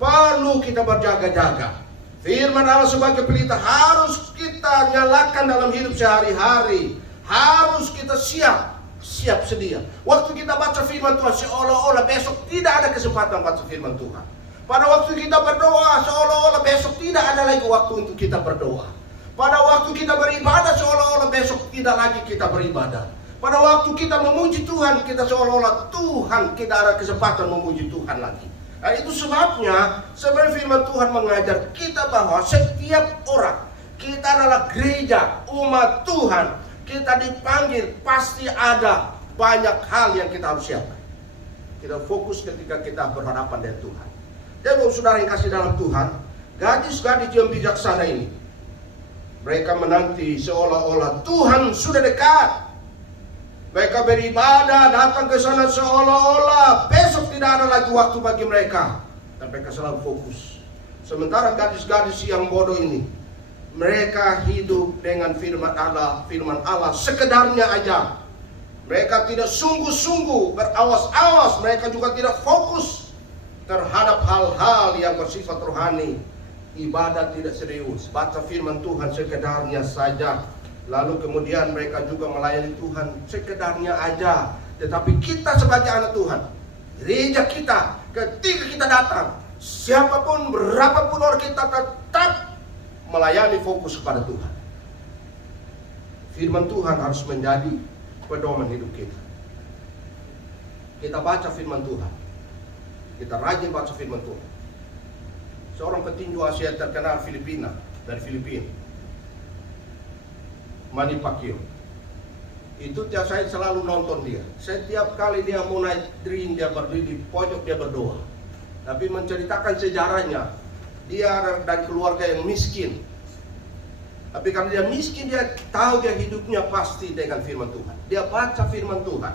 Perlu kita berjaga-jaga. Firman Allah sebagai pelita harus kita nyalakan dalam hidup sehari-hari. Harus kita siap sedia. Waktu kita baca firman Tuhan, seolah-olah besok tidak ada kesempatan baca firman Tuhan. Pada waktu kita berdoa, seolah-olah besok tidak ada lagi waktu untuk kita berdoa. Pada waktu kita beribadah, seolah-olah besok tidak lagi kita beribadah. Pada waktu kita memuji Tuhan, kita seolah-olah Tuhan tidak ada kesempatan memuji Tuhan lagi. Nah, itu sebabnya sebenarnya firman Tuhan mengajar kita bahwa setiap orang, kita adalah gereja, umat Tuhan, kita dipanggil pasti ada banyak hal yang kita harus siapkan. Kita fokus ketika kita berhadapan dengan Tuhan. Dan saudara yang kasih dalam Tuhan, gadis-gadis yang bijaksana ini, mereka menanti seolah-olah Tuhan sudah dekat. Mereka beribadah, datang ke sana seolah-olah besok tidak ada lagi waktu bagi mereka. Dan mereka selalu fokus. Sementara gadis-gadis yang bodoh ini, mereka hidup dengan firman Allah sekedarnya aja. Mereka tidak sungguh-sungguh berawas-awas, mereka juga tidak fokus terhadap hal-hal yang bersifat rohani. Ibadah tidak serius, baca firman Tuhan sekedarnya saja. Lalu kemudian mereka juga melayani Tuhan sekedarnya aja. Tetapi kita sebagai anak Tuhan, gereja kita, ketika kita datang, siapapun, berapapun orang, kita tetap melayani, fokus kepada Tuhan. Firman Tuhan harus menjadi pedoman hidup kita. Kita baca firman Tuhan, kita rajin baca firman Tuhan. Seorang petinju Asia terkenal dari Filipina, Manny Pacquiao. Itu saya selalu nonton dia. Setiap kali dia mau naik ring, dia berdiri di pojok, dia berdoa. Tapi menceritakan sejarahnya, dia dari keluarga yang miskin. Tapi karena dia miskin, dia tahu dia hidupnya pasti dengan firman Tuhan. Dia baca firman Tuhan.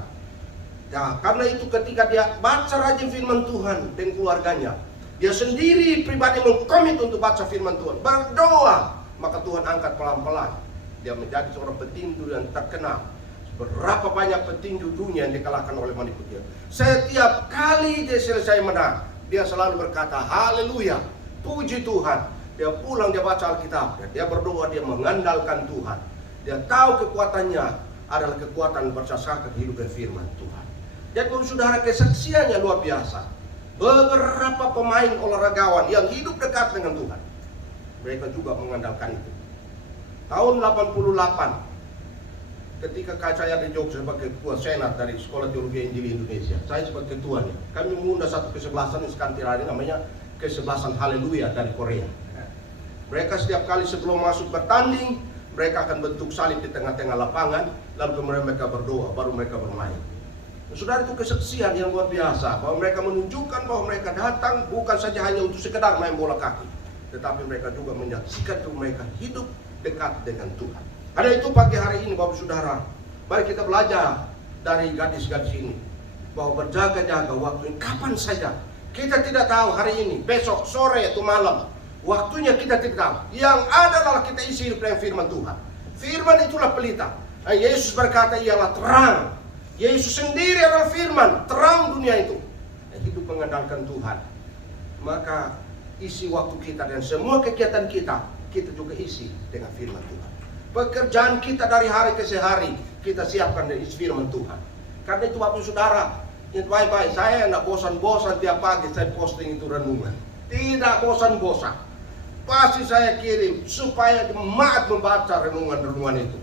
Ya, karena itu ketika dia baca rajin firman Tuhan dengan keluarganya, dia sendiri pribadi mengkomit untuk baca firman Tuhan, berdoa, maka Tuhan angkat pelan-pelan. Dia menjadi seorang petinju yang terkenal. Berapa banyak petinju dunia yang dikalahkan oleh Manny Pacquiao. Setiap kali dia selesai menang, dia selalu berkata, haleluya, puji Tuhan. Dia pulang, dia baca Alkitab, dia berdoa, dia mengandalkan Tuhan. Dia tahu kekuatannya adalah kekuatan berdasarkan kehidupan firman Tuhan. Jadi saudara, kesaksiannya luar biasa. Beberapa pemain olahragawan yang hidup dekat dengan Tuhan, mereka juga mengandalkan itu. Tahun 88, ketika saya di Jogja sebagai ketua senat dari Sekolah Teologi Injil Indonesia, saya sebagai ketuanya, kami mengundang satu kesebelasan di Skantirani, namanya kesebelasan Haleluya dari Korea. Mereka setiap kali sebelum masuk bertanding, mereka akan bentuk salib di tengah-tengah lapangan, lalu kemudian mereka berdoa, baru mereka bermain. Saudara, itu kesaksian yang luar biasa, bahwa mereka menunjukkan bahwa mereka datang bukan saja hanya untuk sekedar main bola kaki, tetapi mereka juga menyaksikan bahwa mereka hidup dekat dengan Tuhan. Karena itu pagi hari ini Bapak Saudara, mari kita belajar dari gadis-gadis ini, bahwa berjaga-jaga waktu ini kapan saja. Kita tidak tahu hari ini, besok, sore atau malam, waktunya kita tidak tahu. Yang ada adalah kita isi hidup dengan firman Tuhan. Firman itulah pelita. Yesus berkata ialah terang. Yesus sendiri adalah firman, terang dunia itu. Hidup mengandalkan Tuhan. Maka isi waktu kita dan semua kegiatan kita juga isi dengan firman Tuhan. Pekerjaan kita dari hari ke hari, kita siapkan dari firman Tuhan. Karena itu Bapak Saudara, ingat baik-baik, saya tidak bosan-bosan tiap pagi saya posting itu renungan. Tidak bosan-bosan. Pasti saya kirim supaya jemaat membaca renungan-renungan itu.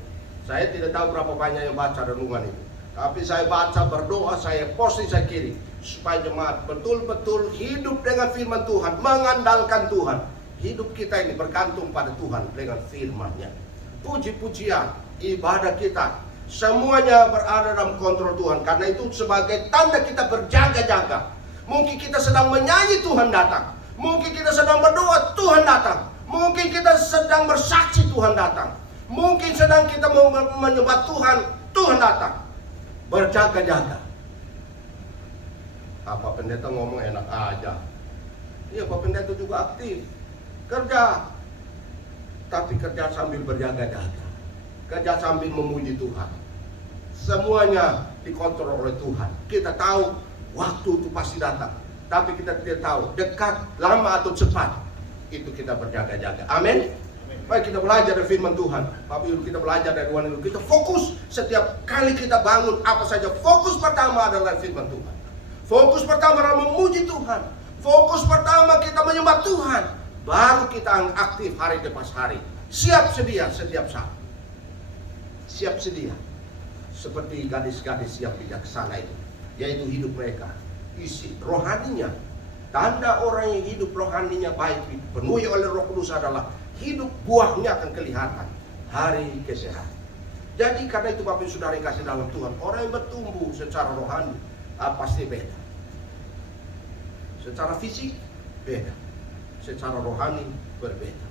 Saya tidak tahu berapa banyak yang baca renungan itu, tapi saya baca, berdoa, saya posting, saya kirim, supaya jemaat betul-betul hidup dengan firman Tuhan, mengandalkan Tuhan. Hidup kita ini bergantung pada Tuhan dengan firman-Nya. Puji-pujian, ibadah kita, semuanya berada dalam kontrol Tuhan. Karena itu sebagai tanda kita berjaga-jaga. Mungkin kita sedang menyanyi, Tuhan datang. Mungkin kita sedang berdoa, Tuhan datang. Mungkin kita sedang bersaksi, Tuhan datang. Mungkin sedang kita menyembah Tuhan, Tuhan datang. Berjaga-jaga. Apa pendeta ngomong enak aja. Iya, Pak Pendeta juga aktif. Kerja. Tapi kerja sambil berjaga-jaga. Kerja sambil memuji Tuhan. Semuanya dikontrol oleh Tuhan. Kita tahu waktu itu pasti datang. Tapi kita tidak tahu dekat, lama atau cepat. Itu kita berjaga-jaga. Amin. Baik, kita belajar dari firman Tuhan. Bapak Ibu, kita belajar dari wanita. Kita fokus setiap kali kita bangun apa saja. Fokus pertama adalah firman Tuhan. Fokus pertama adalah memuji Tuhan. Fokus pertama kita menyembah Tuhan. Baru kita aktif hari lepas hari. Siap sedia setiap saat. Siap sedia. Seperti gadis-gadis yang bijaksana itu. Yaitu hidup mereka isi rohaninya. Tanda orang yang hidup rohaninya baik, dipenuhi oleh Roh Kudus adalah hidup buahnya akan kelihatan hari ke hari. Jadi karena itu Bapak Saudara yang kasih dalam Tuhan, orang yang bertumbuh secara rohani pasti beda. Secara fisik beda, secara rohani berbeda.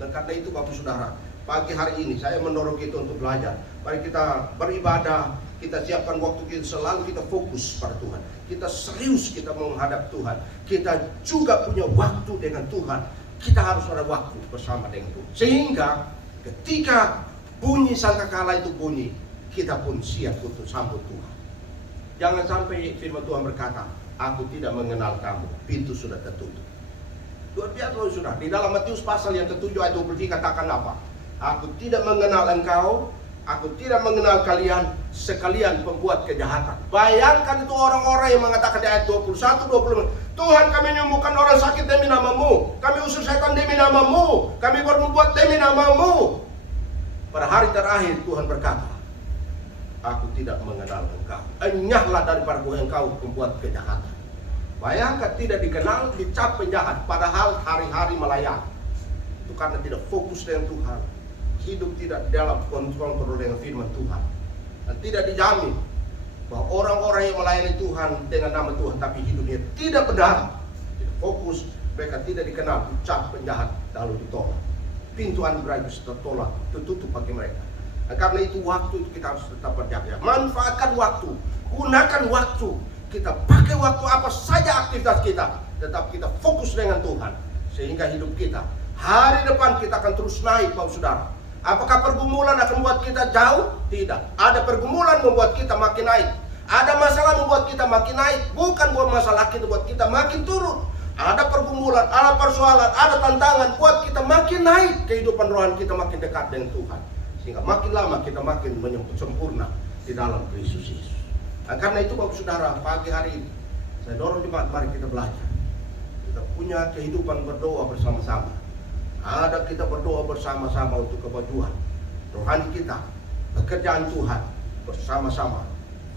Dan karena itu Bapak Saudara, pagi hari ini saya mendorong kita untuk belajar. Mari kita beribadah, kita siapkan waktu kita, selalu kita fokus pada Tuhan. Kita serius kita menghadap Tuhan. Kita juga punya waktu dengan Tuhan. Kita harus ada waktu bersama dengan Tuhan. Sehingga ketika bunyi sangkakala itu bunyi, kita pun siap untuk sambut Tuhan. Jangan sampai firman Tuhan berkata, aku tidak mengenal kamu, pintu sudah tertutup. Luar biasa sudah. Di dalam Matius pasal yang ke-7 ayat 23 katakan apa? Aku tidak mengenal engkau, aku tidak mengenal kalian, sekalian pembuat kejahatan. Bayangkan itu orang-orang yang mengatakan di ayat 21, 25, Tuhan, kami menyembuhkan orang sakit demi namamu, kami usir setan demi namamu, kami berbuat demi namamu. Pada hari terakhir Tuhan berkata, aku tidak mengenal engkau. Enyahlah daripada engkau pembuat kejahatan. Bayangkan tidak dikenal, dicap penjahat, padahal hari-hari melayani. Itu karena tidak fokus dengan Tuhan. Hidup tidak dalam kontrol dengan firman Tuhan. Dan tidak dijamin bahwa orang-orang yang melayani Tuhan dengan nama Tuhan, tapi hidupnya tidak benar, tidak fokus, mereka tidak dikenal, dicap penjahat, lalu ditolak. Pintu anugerah itu tertolak, tertutup bagi mereka. Dan karena itu waktu itu kita harus tetap berjaga. Manfaatkan waktu, gunakan waktu. Kita pakai waktu apa saja aktivitas kita, tetap kita fokus dengan Tuhan. Sehingga hidup kita, hari depan kita akan terus naik, Bapak Saudara. Apakah pergumulan akan membuat kita jauh? Tidak. Ada pergumulan membuat kita makin naik. Ada masalah membuat kita makin naik. Bukan buat masalah kita buat kita makin turun. Ada pergumulan, ada persoalan, ada tantangan buat kita makin naik. Kehidupan rohani kita makin dekat dengan Tuhan. Sehingga makin lama kita makin sempurna di dalam Kristus Yesus. Nah, karena itu Bapak Saudara, pagi hari ini saya dorong jemaat, mari kita belajar. Kita punya kehidupan berdoa bersama-sama. Ada kita berdoa bersama-sama untuk kemajuan rohani kita, pekerjaan Tuhan, bersama-sama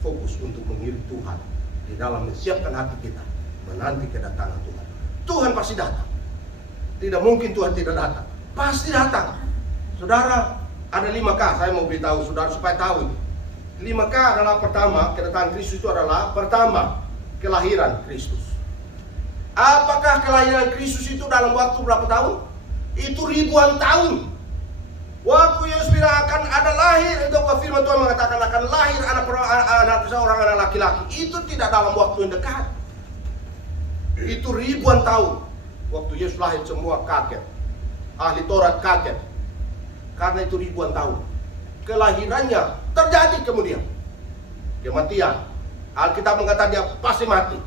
fokus untuk mengiring Tuhan di dalam menyiapkan hati kita menanti kedatangan Tuhan. Tuhan pasti datang. Tidak mungkin Tuhan tidak datang. Pasti datang. Saudara, ada 5K. Saya mau beritahu saudara supaya tahu. 5K adalah pertama, kedatangan Kristus itu adalah pertama, kelahiran Kristus. Apakah kelahiran Kristus itu dalam waktu berapa tahun? Itu ribuan tahun. Waktu Yesus bilang akan ada lahir, itu firman Tuhan mengatakan akan lahir anak seorang anak laki-laki. Itu tidak dalam waktu yang dekat. Itu ribuan tahun. Waktu Yesus lahir semua kaget. Ahli Taurat kaget. Karena itu ribuan tahun. Kelahirannya terjadi kemudian. Kematian. Alkitab mengatakan dia pasti mati.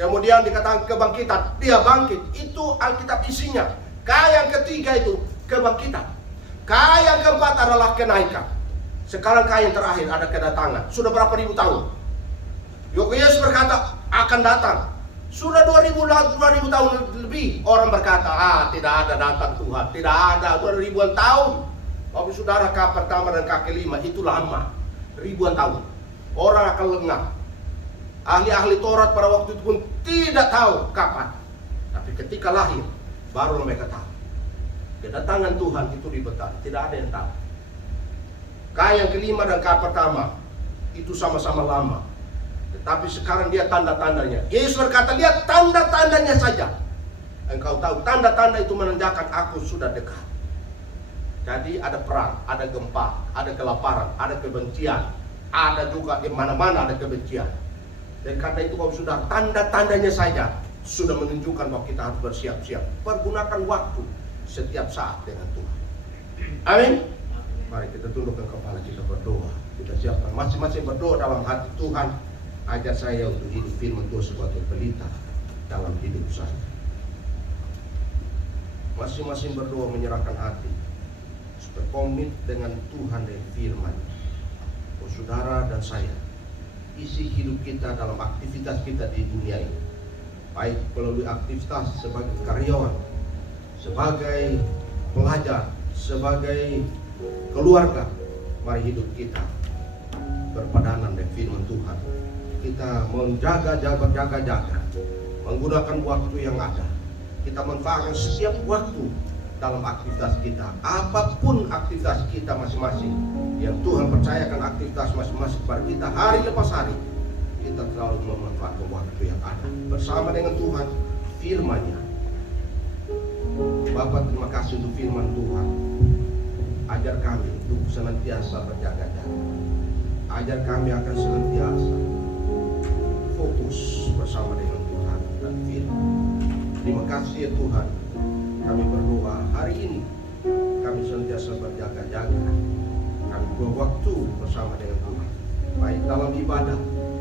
Kemudian dikatakan kebangkitan. Dia bangkit. Itu Alkitab isinya. Yang ketiga itu kebangkitan. Yang keempat adalah kenaikan. Sekarang yang terakhir ada kedatangan. Sudah berapa ribu tahun? Yesus berkata akan datang. Sudah 2000 tahun lebih orang berkata, tidak ada datang Tuhan. Tidak ada, sudah ribuan tahun. Bapak Saudara, K pertama dan K kelima itu lama. Ribuan tahun. Orang akan lengah. Ahli-ahli Taurat pada waktu itu pun tidak tahu kapan. Tapi ketika lahir, baru mereka tahu. Kedatangan Tuhan itu ribetkan. Tidak ada yang tahu. K yang kelima dan K pertama itu sama-sama lama. Tetapi sekarang dia tanda-tandanya. Yesus berkata, lihat tanda-tandanya saja. Engkau tahu tanda-tanda itu menandakan aku sudah dekat. Jadi ada perang, ada gempa, ada kelaparan, ada kebencian. Ada juga di mana-mana ada kebencian. Dan karena itu Bapak Saudara, tanda-tandanya saja sudah menunjukkan bahwa kita harus bersiap-siap. Pergunakan waktu setiap saat dengan Tuhan. Amin. Mari kita tundukkan kepala kita berdoa. Kita siapkan masing-masing berdoa dalam hati Tuhan. Ajar saya untuk hidup firman Tuhan sebagai pelita dalam hidup saya. Masing-masing berdoa menyerahkan hati, berkomit dengan Tuhan dan firman. Oh saudara dan saya, isi hidup kita dalam aktivitas kita di dunia ini, baik melalui aktivitas sebagai karyawan, sebagai pelajar, sebagai keluarga, mari hidup kita berpadanan dengan firman Tuhan. Kita menjaga-jaga, menggunakan waktu yang ada. Kita manfaatkan setiap waktu dalam aktivitas kita. Apapun aktivitas kita masing-masing, yang Tuhan percayakan aktivitas masing-masing kepada kita hari lepas hari, kita selalu memanfaatkan waktu yang ada bersama dengan Tuhan, firman-Nya. Bapa, terima kasih untuk firman Tuhan. Ajar kami untuk senantiasa berjaga-jaga. Ajar kami akan senantiasa fokus bersama dengan Tuhan dan firman. Terima kasih ya Tuhan. Kami berdoa hari ini kami senantiasa berjaga-jaga. Kami berwaktu bersama dengan Tuhan, baik dalam ibadah,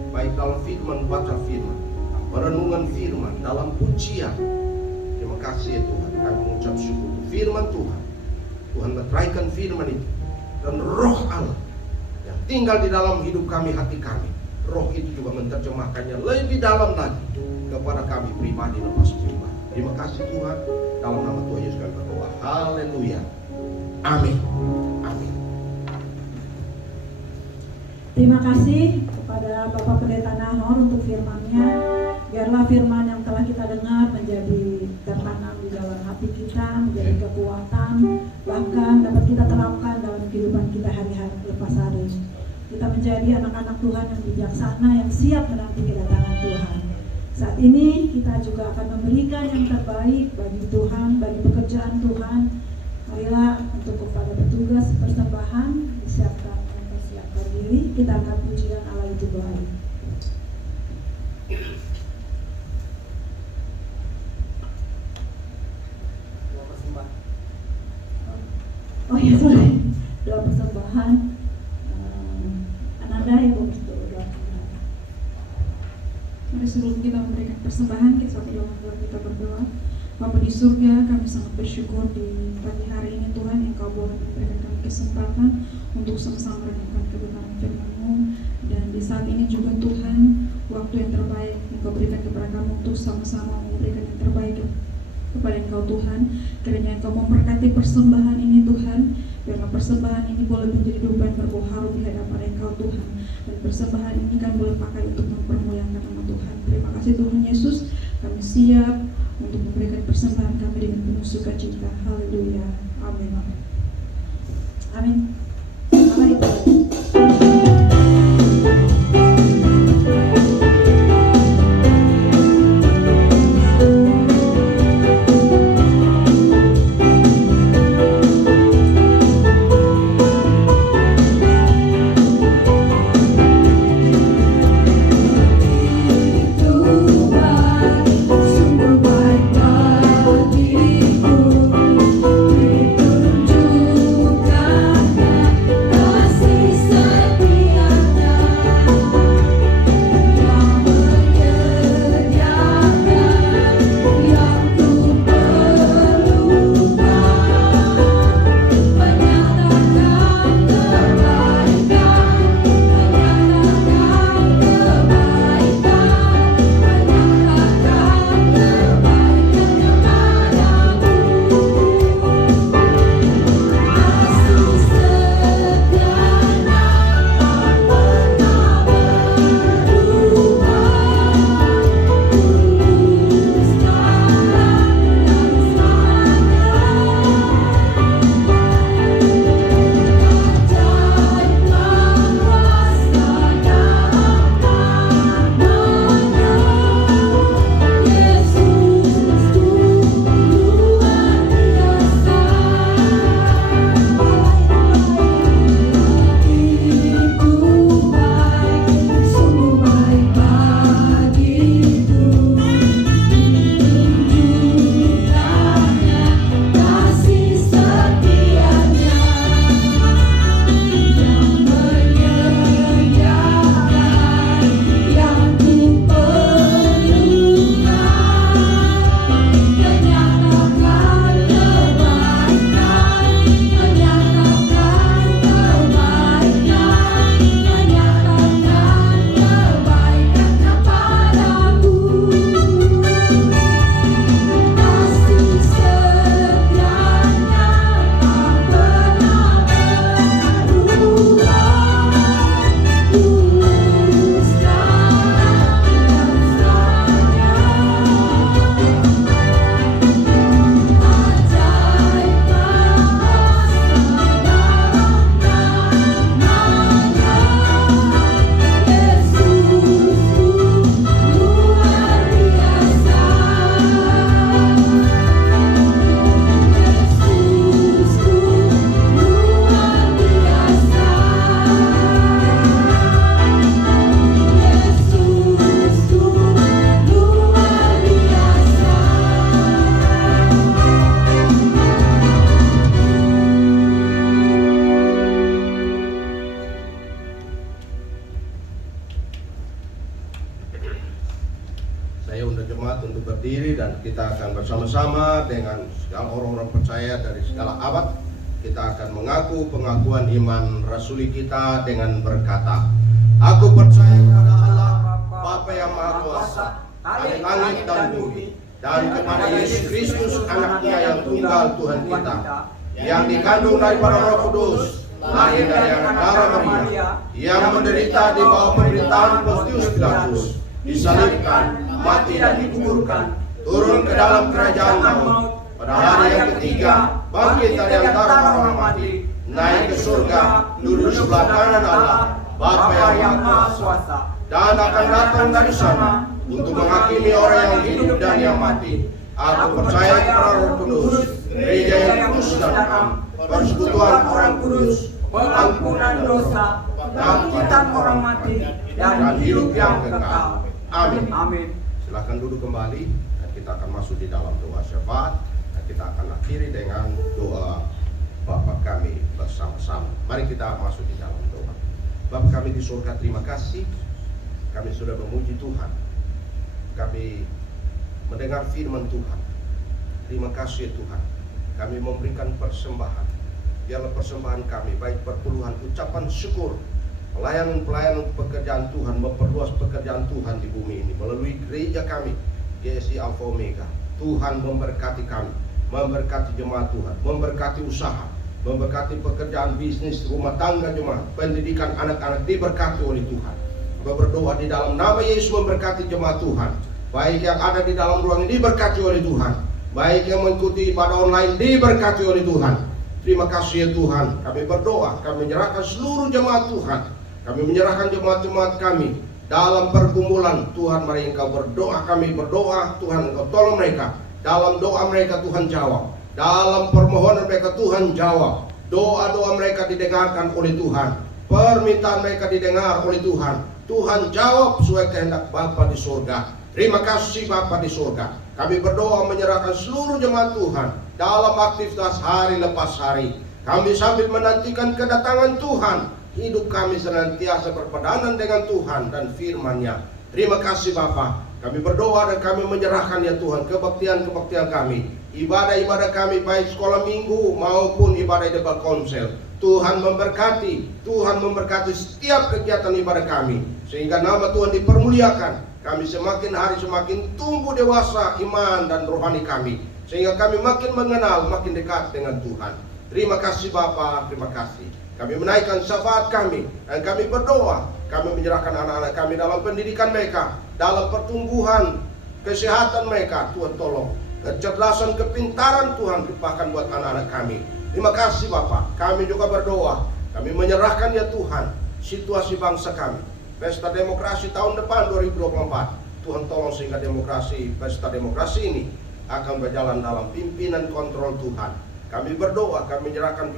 baik dalam firman, baca firman, perenungan firman, dalam pujian. Terima kasih ya Tuhan. Kami mengucap syukur firman Tuhan. Tuhan meteraikan firman itu dan roh Allah yang tinggal di dalam hidup kami, hati kami. Roh itu juga menerjemahkannya lebih dalam lagi kepada kami pribadi lepas pribadi. Terima kasih Tuhan. Dalam nama Tuhan Yesus kami berdoa. Haleluya. Amin. Amin. Terima kasih kepada Bapak Pendeta Nahor untuk firman-Nya. Biarlah firman yang telah kita dengar menjadi tertanam di dalam hati kita, menjadi kekuatan, bahkan dapat kita terapkan dalam kehidupan kita hari-hari lepas hari. Kita menjadi anak-anak Tuhan yang bijaksana, yang siap menanti kedatangan Tuhan. Saat ini kita juga akan memberikan yang terbaik bagi Tuhan, bagi pekerjaan Tuhan. Marilah untuk kepada petugas persembahan disiapkan dan persiapkan diri. Kita akan pujian Allah itu baik. Oh ya, sorry. Doa persembahan. Ananda ya Bu, doa. Mari sebelum kita memberikan persembahan, kita satu dalam doa kita berdoa. Bapa di surga, kami sangat bersyukur di pagi hari ini Tuhan yang Kau boleh memberikan kami kesempatan untuk sama-sama merenungkan kebenaran firman-Mu, dan di saat ini juga Tuhan, waktu yang terbaik Engkau berikan kepada kami untuk sama-sama memberikan yang terbaik kepada Engkau Tuhan. Kiranya Engkau memberkati persembahan ini Tuhan, biarlah persembahan ini boleh menjadi dupa yang berbau harum di hadapan Engkau Tuhan, dan persembahan ini kan boleh pakai untuk mempermuliakan nama Tuhan. Terima kasih Tuhan Yesus, kami siap untuk memberikan persembahan kami dengan penuh sukacita. Haleluya, amin. Amin. Mari Saya undang jemaat untuk berdiri dan kita akan bersama-sama dengan segala orang-orang percaya dari segala abad. Kita akan mengaku pengakuan iman rasuli kita dengan berkata, aku percaya kepada Allah, Bapa yang Maha Kuasa, dari langit dan bumi, dan kepada Yesus Kristus, anaknya yang tunggal Tuhan kita, yang dikandung daripada Roh Kudus, lahir dari anak darah Maria, yang menderita di bawah pemerintahan Pontius Pilatus, disalibkan, mati dan dikuburkan, turun ke dalam kerajaan maut, pada hari yang ketiga bangkit dari antara orang mati, naik ke surga, duduk sebelah kanan Allah, Bapa yang Maha Kuasa, dan akan datang dari sana untuk menghakimi orang yang hidup dan yang mati. Aku percaya kepada Roh Kudus, gereja yang kudus dan am, persekutuan orang kudus, pengampunan dosa, bangkitan orang mati, dan hidup yang kekal. Amin. Amin. Silakan duduk kembali dan kita akan masuk di dalam doa syafaat dan kita akan akhiri dengan doa Bapa kami bersama-sama. Mari kita masuk di dalam doa. Bapa kami di surga, terima kasih kami sudah memuji Tuhan. Kami mendengar firman Tuhan. Terima kasih Tuhan. Kami memberikan persembahan. Biarlah persembahan kami baik perpuluhan ucapan syukur pelayanan pekerjaan Tuhan, memperluas pekerjaan Tuhan di bumi ini melalui gereja kami GSI Alpha Omega. Tuhan memberkati kami, memberkati jemaat Tuhan, memberkati usaha, memberkati pekerjaan bisnis, rumah tangga jemaat, pendidikan anak-anak diberkati oleh Tuhan. Berdoa di dalam nama Yesus memberkati jemaat Tuhan, baik yang ada di dalam ruang ini diberkati oleh Tuhan, baik yang mengikuti ibadah online diberkati oleh Tuhan. Terima kasih ya Tuhan. Kami berdoa, kami menyerahkan seluruh jemaat Tuhan, kami menyerahkan jemaat-jemaat kami dalam pergumulan. Tuhan, mari Engkau berdoa, kami berdoa, Tuhan Engkau tolong mereka. Dalam doa mereka Tuhan jawab, dalam permohonan mereka Tuhan jawab, doa-doa mereka didengarkan oleh Tuhan, permintaan mereka didengar oleh Tuhan. Tuhan jawab sesuai kehendak Bapa di surga. Terima kasih Bapa di surga. Kami berdoa menyerahkan seluruh jemaat Tuhan dalam aktivitas hari lepas hari. Kami sambil menantikan kedatangan Tuhan, hidup kami senantiasa berpadanan dengan Tuhan dan firman-Nya. Terima kasih Bapa. Kami berdoa dan kami menyerahkan ya Tuhan kebaktian-kebaktian kami, ibadah-ibadah kami baik sekolah minggu maupun ibadah debat konsel. Tuhan memberkati setiap kegiatan ibadah kami, sehingga nama Tuhan dipermuliakan. Kami semakin hari semakin tumbuh dewasa iman dan rohani kami, sehingga kami makin mengenal, makin dekat dengan Tuhan. Terima kasih Bapa, terima kasih. Kami menaikkan syafaat kami dan kami berdoa, kami menyerahkan anak-anak kami dalam pendidikan mereka, dalam pertumbuhan kesehatan mereka. Tuhan tolong kecerdasan, kepintaran Tuhan limpahkan buat anak-anak kami. Terima kasih Bapak. Kami juga berdoa, kami menyerahkan ya Tuhan situasi bangsa kami, pesta demokrasi tahun depan 2024. Tuhan tolong sehingga pesta demokrasi ini akan berjalan dalam pimpinan kontrol Tuhan. Kami berdoa, kami menyerahkan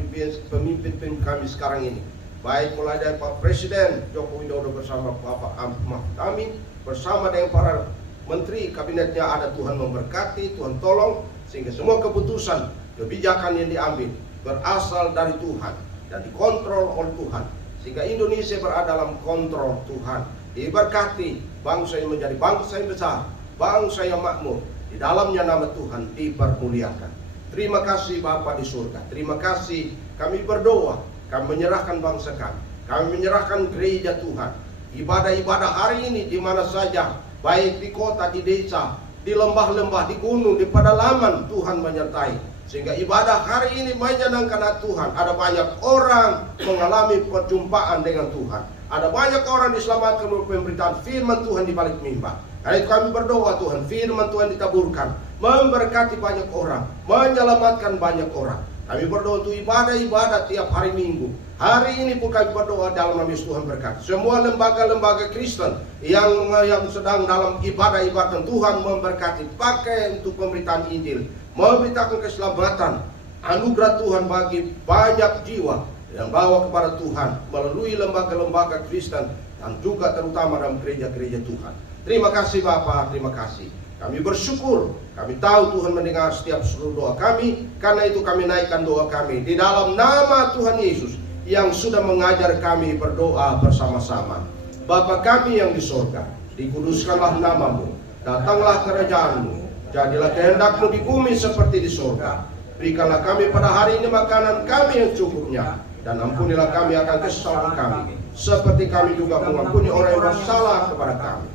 pemimpin kami sekarang ini, baik mulai dari Pak Presiden Joko Widodo bersama Bapak Mahfud Amin, bersama dengan para menteri kabinetnya ada. Tuhan memberkati, Tuhan tolong sehingga semua keputusan, kebijakan yang diambil berasal dari Tuhan dan dikontrol oleh Tuhan, sehingga Indonesia berada dalam kontrol Tuhan. Diberkati, bangsa yang menjadi bangsa yang besar, bangsa yang makmur, di dalamnya nama Tuhan dipermuliakan. Terima kasih Bapa di surga. Terima kasih, kami berdoa, kami menyerahkan bangsa kami menyerahkan gereja Tuhan. Ibadah-ibadah hari ini di mana saja, baik di kota, di desa, di lembah-lembah, di gunung, di pedalaman, Tuhan menyertai. Sehingga ibadah hari ini menyenangkan Tuhan. Ada banyak orang mengalami perjumpaan dengan Tuhan. Ada banyak orang diselamatkan oleh pemberitaan firman Tuhan di balik mimbar. Karena itu kami berdoa Tuhan, firman Tuhan ditaburkan, memberkati banyak orang, menyelamatkan banyak orang. Kami berdoa untuk ibadah-ibadah tiap hari Minggu. Hari ini pun kami berdoa dalam nama Yesus. Tuhan berkati semua lembaga-lembaga Kristen yang sedang dalam ibadah-ibadah. Tuhan memberkati, pakai untuk pemberitaan Injil, memberitakan keselamatan, anugerah Tuhan bagi banyak jiwa yang bawa kepada Tuhan melalui lembaga-lembaga Kristen dan juga terutama dalam gereja-gereja Tuhan. Terima kasih Bapa, terima kasih. Kami bersyukur, kami tahu Tuhan mendengar setiap seluruh doa kami. Karena itu kami naikkan doa kami di dalam nama Tuhan Yesus yang sudah mengajar kami berdoa bersama-sama. Bapa kami yang di surga, dikuduskanlah namamu, datanglah kerajaan-Mu, jadilah kehendak-Mu di bumi seperti di surga. Berikanlah kami pada hari ini makanan kami yang cukupnya, dan ampunilah kami akan kesalahan kami, seperti kami juga mengampuni orang yang bersalah kepada kami.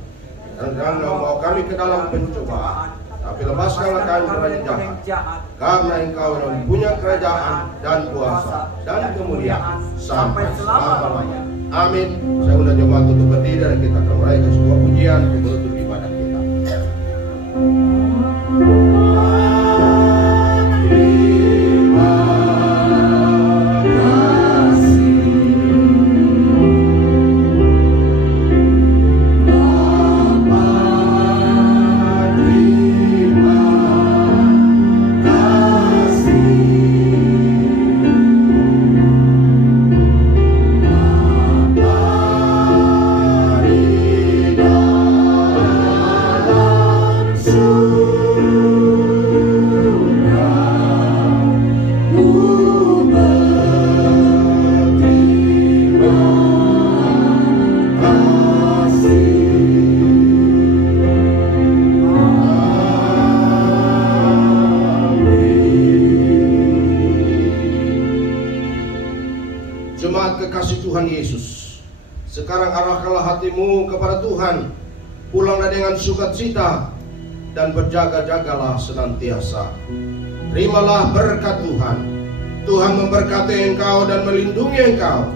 Dan jangan bawa kami ke dalam pencobaan, tapi lepaskanlah kami dari jahat. Karena Engkau yang punya kerajaan dan kuasa dan kemuliaan sampai selama-lamanya. Amin. Saya undang jemaat untuk berdiri dan kita akan meraihkan sebuah pujian untuk menutup ibadah kita. sekarang arahkanlah hatimu kepada Tuhan. Pulanglah dengan sukacita dan berjaga-jagalah senantiasa. Terimalah berkat Tuhan. Tuhan memberkati engkau dan melindungi engkau.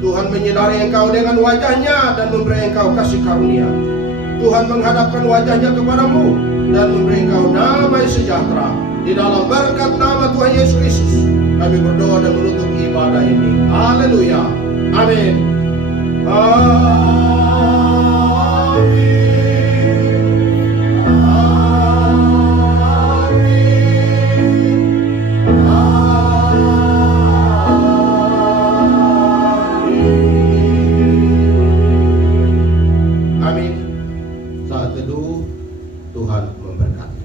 Tuhan menyinari engkau dengan wajahnya dan memberi engkau kasih karunia. Tuhan menghadapkan wajahnya kepadamu dan memberi engkau damai sejahtera. Di dalam berkat nama Tuhan Yesus Kristus, kami berdoa dan menutup ibadah ini. Haleluya. Amin. Amin. Saat teduh, Tuhan memberkati.